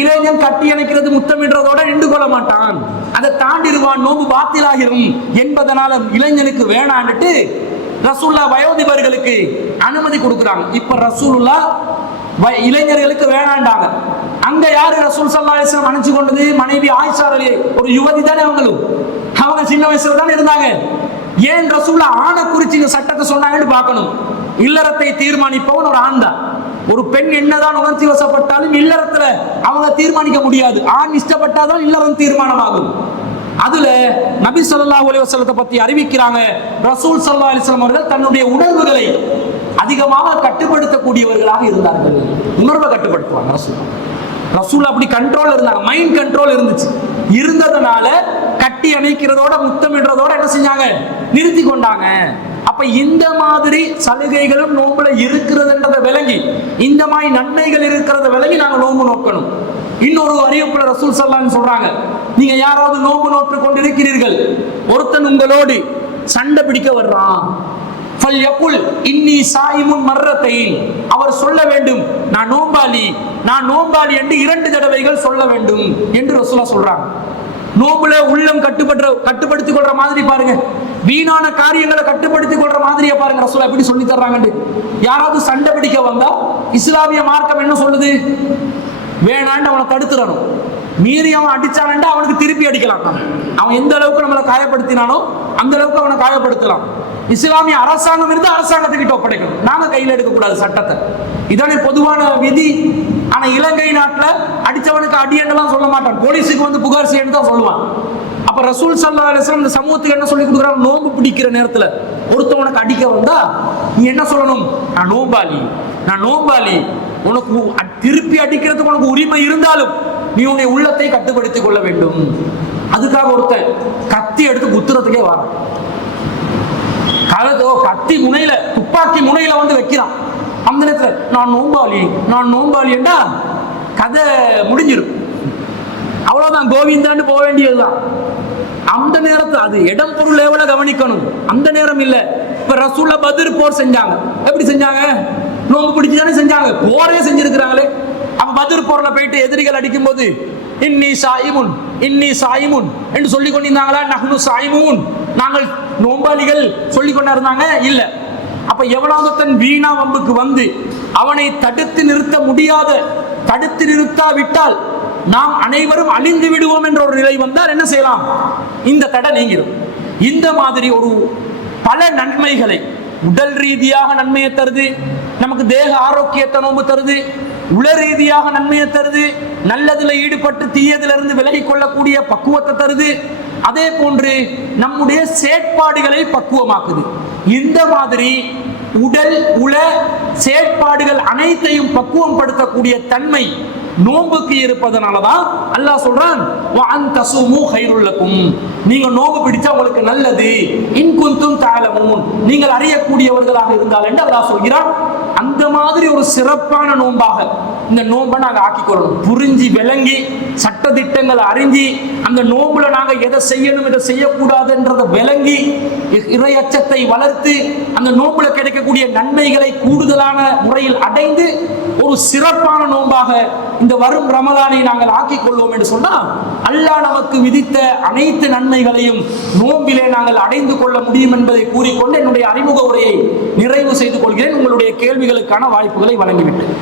இளைஞன் கட்டி அணைக்கிறது முத்தமிடுறதோட நின்று கொள்ள மாட்டான், அதை தாண்டிடுவான், நோம்பு பாத்திலாகிரும் என்பதனால இளைஞனுக்கு வேணான்னுட்டு ரசூல்லா வயோதிபர்களுக்கு அனுமதி கொடுக்குறாங்க. இப்ப ரசூலுல்லா இளைஞர்களுக்கு வேணாண்டாங்க. அங்க யாரு ரசூல் ஸல்லல்லாஹு அலைஹி வஸல்லம் அணைச்சு கொண்டது? மனைவி ஆயிஷா ரலியல்லாஹு, ஒரு யுவதி தானே அவங்களும், அவங்க சின்ன வயசுல தானே இருந்தாங்க. ஏன் ரசூல்லா ஆணை குறிச்சு இந்த சட்டத்தை சொன்னாங்கன்னு பார்க்கணும். இல்லறத்தை தீர்மானிப்பவன் ஒரு ஆண் தான். ஒரு பெண் என்னதான் உணர்ச்சி வசப்பட்டாலும் இல்லறத்துல அவங்க தீர்மானிக்க முடியாது. ஆண் இஷ்டப்பட்டாதான் இல்லறம் தீர்மானமாகும். அதுல நபி ஸல்லல்லாஹு அலைஹி வஸல்லத்தை பத்தி அறிவிக்கிறாங்க. ரசூல் ஸல்லல்லாஹு அலைஹி வஸல்லம் அவர்கள் தன்னுடைய உணர்வுகளை அதிகமாக கட்டுப்படுத்தக்கூடியவர்களாக இருந்தார்கள். உணர்வை கட்டுப்படுத்துவாங்க ரசூல் அப்படி கண்ட்ரோல் இருந்தாங்க. மைண்ட் கண்ட்ரோல் இருந்ததுனால கட்டி அணைக்கிறதோட முத்தமிடுறதோட என்ன செஞ்சாங்க, நிறுத்தி கொண்டாங்க. அப்ப இந்த மாதிரி சலுகைகளும் நோம்புல இருக்கிறதுன்றதை விளங்கி, இந்த மாதிரி நன்மைகள் இருக்கிறத விளங்கி நாங்க நோம்பு நோக்கணும். இன்னொரு அறிவிப்புல ரசூல் ஸல்லல்லாஹு அலைஹி வஸல்லம் சொல்றாங்க, நீங்க யாராவது நோம்பு நோற்று கொண்டிருக்கிறீர்கள், ஒருத்தன் உங்களோடு சண்டை பிடிக்க வர்றான், இன்னி சாயிமுன் மர்ரத்தைன், அவர் சொல்ல வேண்டும் நான் நோம்பாளி என்று 2 தடவைகள் சொல்ல வேண்டும் என்று ரசூலுல்லாஹ் சொல்றாங்க. நோம்புல உள்ளம் கட்டுப்படுத்திக் கொள்ற மாதிரி பாருங்க, வீணான காரியங்களை கட்டுப்படுத்திக் கொள்ற மாதிரியே பாருங்க ரசூலுல்லாஹ் எப்படி சொல்லி தர்றாங்க. யாராவது சண்டை பிடிக்க வந்தா இஸ்லாமிய மார்க்கம் என்ன சொல்லுது, வேணான்னு அவனை தடுத்துறணும். மீறி அவன் அடிச்சானண்டா அவனுக்கு திருப்பி அடிக்கலாம். அவன் எந்த அளவுக்கு நம்மளை காயப்படுத்தினானோ அந்த அளவுக்கு அவனை காயப்படுத்தலாம். இஸ்லாமிய அரசாங்கம் இருந்து அரசாங்கத்துக்கிட்ட ஒப்படைக்கணும், நாங்க கையில் எடுக்கக்கூடாது சட்டத்தை. இதானே பொதுவான விதி. ஆனா இலங்கை நாட்டுல அடிச்சவனுக்கு அடியெல்லாம் சொல்ல மாட்டான், போலீஸுக்கு வந்து புகார் செய்யணும் தான் சொல்லுவான். அப்ப ரசூல் ஸல்லல்லாஹு அலைஹி வஸல்லம் இந்த சமூகத்துக்கு என்ன சொல்லி கொடுக்குறாங்க, நோம்பு பிடிக்கிற நேரத்துல ஒருத்தவனுக்கு அடிக்க வந்தா நீ என்ன சொல்லணும், நான் நோம்பாளி, உனக்கு திருப்பி அடிக்கிறதுக்கு உனக்கு உரிமை இருந்தாலும் நீ உன்னை உள்ளத்தை கட்டுப்படுத்திக் கொள்ள வேண்டும். அதுக்காக ஒருத்தன் கத்தி எடுத்து குத்துறதுக்கே வரான், கத்தி முனையில துப்பாக்கி முனையில வந்து வைக்கிறான். அந்த நேரத்துல நான் நோம்பாளி என்றா கதை முடிஞ்சிடும், அவ்வளவுதான், கோவிந்தான்னு போக வேண்டியதுதான். அந்த நேரத்துல அது இடம் பொருள் லெவல கவனிக்கணும், அந்த நேரம் இல்ல. இப்ப ரசூலுல்லாஹ் பத்ர் போர் செஞ்சாங்க, எப்படி செஞ்சாங்க, நோம்பு பிடிச்சுதானே செஞ்சாங்க, போரே செஞ்சிருக்கிறாங்களே. அப்ப பத்ர் போர்ல போயிட்டு எதிரிகள் அடிக்கும் போது இன்னி சாயிமுன் என்று சொல்லிக் கொண்டிருந்தாங்களா, நஹ்னு சாயிமுன், நாங்கள் நோம்பாளிகள் சொல்லிக் கொண்டிருந்தாங்க இல்ல. அப்ப எவனாகத்தன் வீணா வம்புக்கு வந்து அவனை தடுத்து நிறுத்தாவிட்டால் நாம் அனைவரும் அழிந்து விடுவோம் என்ற ஒரு நிலை வந்தால் என்ன செய்யலாம், இந்த தடை நீங்கிடும். இந்த மாதிரி ஒரு பல நன்மைகளை, உடல் ரீதியாக நன்மையை தருது, நமக்கு தேக ஆரோக்கியத்தை நோம்பு தருது, உள ரீதியாக நன்மையை தருது, நல்லதுல ஈடுபட்டு தீயதுல இருந்து விலகி கொள்ளக்கூடிய பக்குவத்தை தருது, அதே போன்று நம்முடைய செயற்பாடுகளை பக்குவமாக்குது. இந்த மாதிரி உடல் உள செயற்பாடுகள் அனைத்தையும் பக்குவம் படுத்தக்கூடிய தன்மை நோம்புக்கு இருப்பதனாலதான் அல்லாஹ் சொல்றான், நீங்க நோம்பு பிடிச்சா உங்களுக்கு நல்லது, இன் குன்தும் தஅலமூன், நீங்கள் அறியக்கூடியவர்களாக இருந்தால் என்று அல்லாஹ் சொல்கிறான். அந்த மாதிரி ஒரு சிறப்பான நோம்பாக இந்த நோம்பை நாங்க ஆக்கிக்கொள்ளணும். புரிஞ்சு விளங்கி சட்ட திட்டங்களை அறிஞ்சி அந்த நோம்புல நாங்க எதை செய்யணும் எதை செய்யக்கூடாதுன்றதை விளங்கி இறை அச்சத்தை வளர்த்து அந்த நோம்புல கிடைக்கக்கூடிய நன்மைகளை கூடுதலான முறையில் அடைந்து ஒரு சிறப்பான நோம்பாக இந்த வரும் ரமலானை நாங்கள் ஆக்கிக் கொள்வோம் என்று சொன்னால் அல்லாஹ் நமக்கு விதித்த அனைத்து நன்மைகளையும் நோம்பிலே நாங்கள் அடைந்து கொள்ள முடியும் என்பதை கூறிக்கொண்டு என்னுடைய அறிமுக உரையை நிறைவு செய்து கொள்கிறேன். உங்களுடைய கேள்விகளுக்கான வாய்ப்புகளை வழங்கிவிட்டேன்.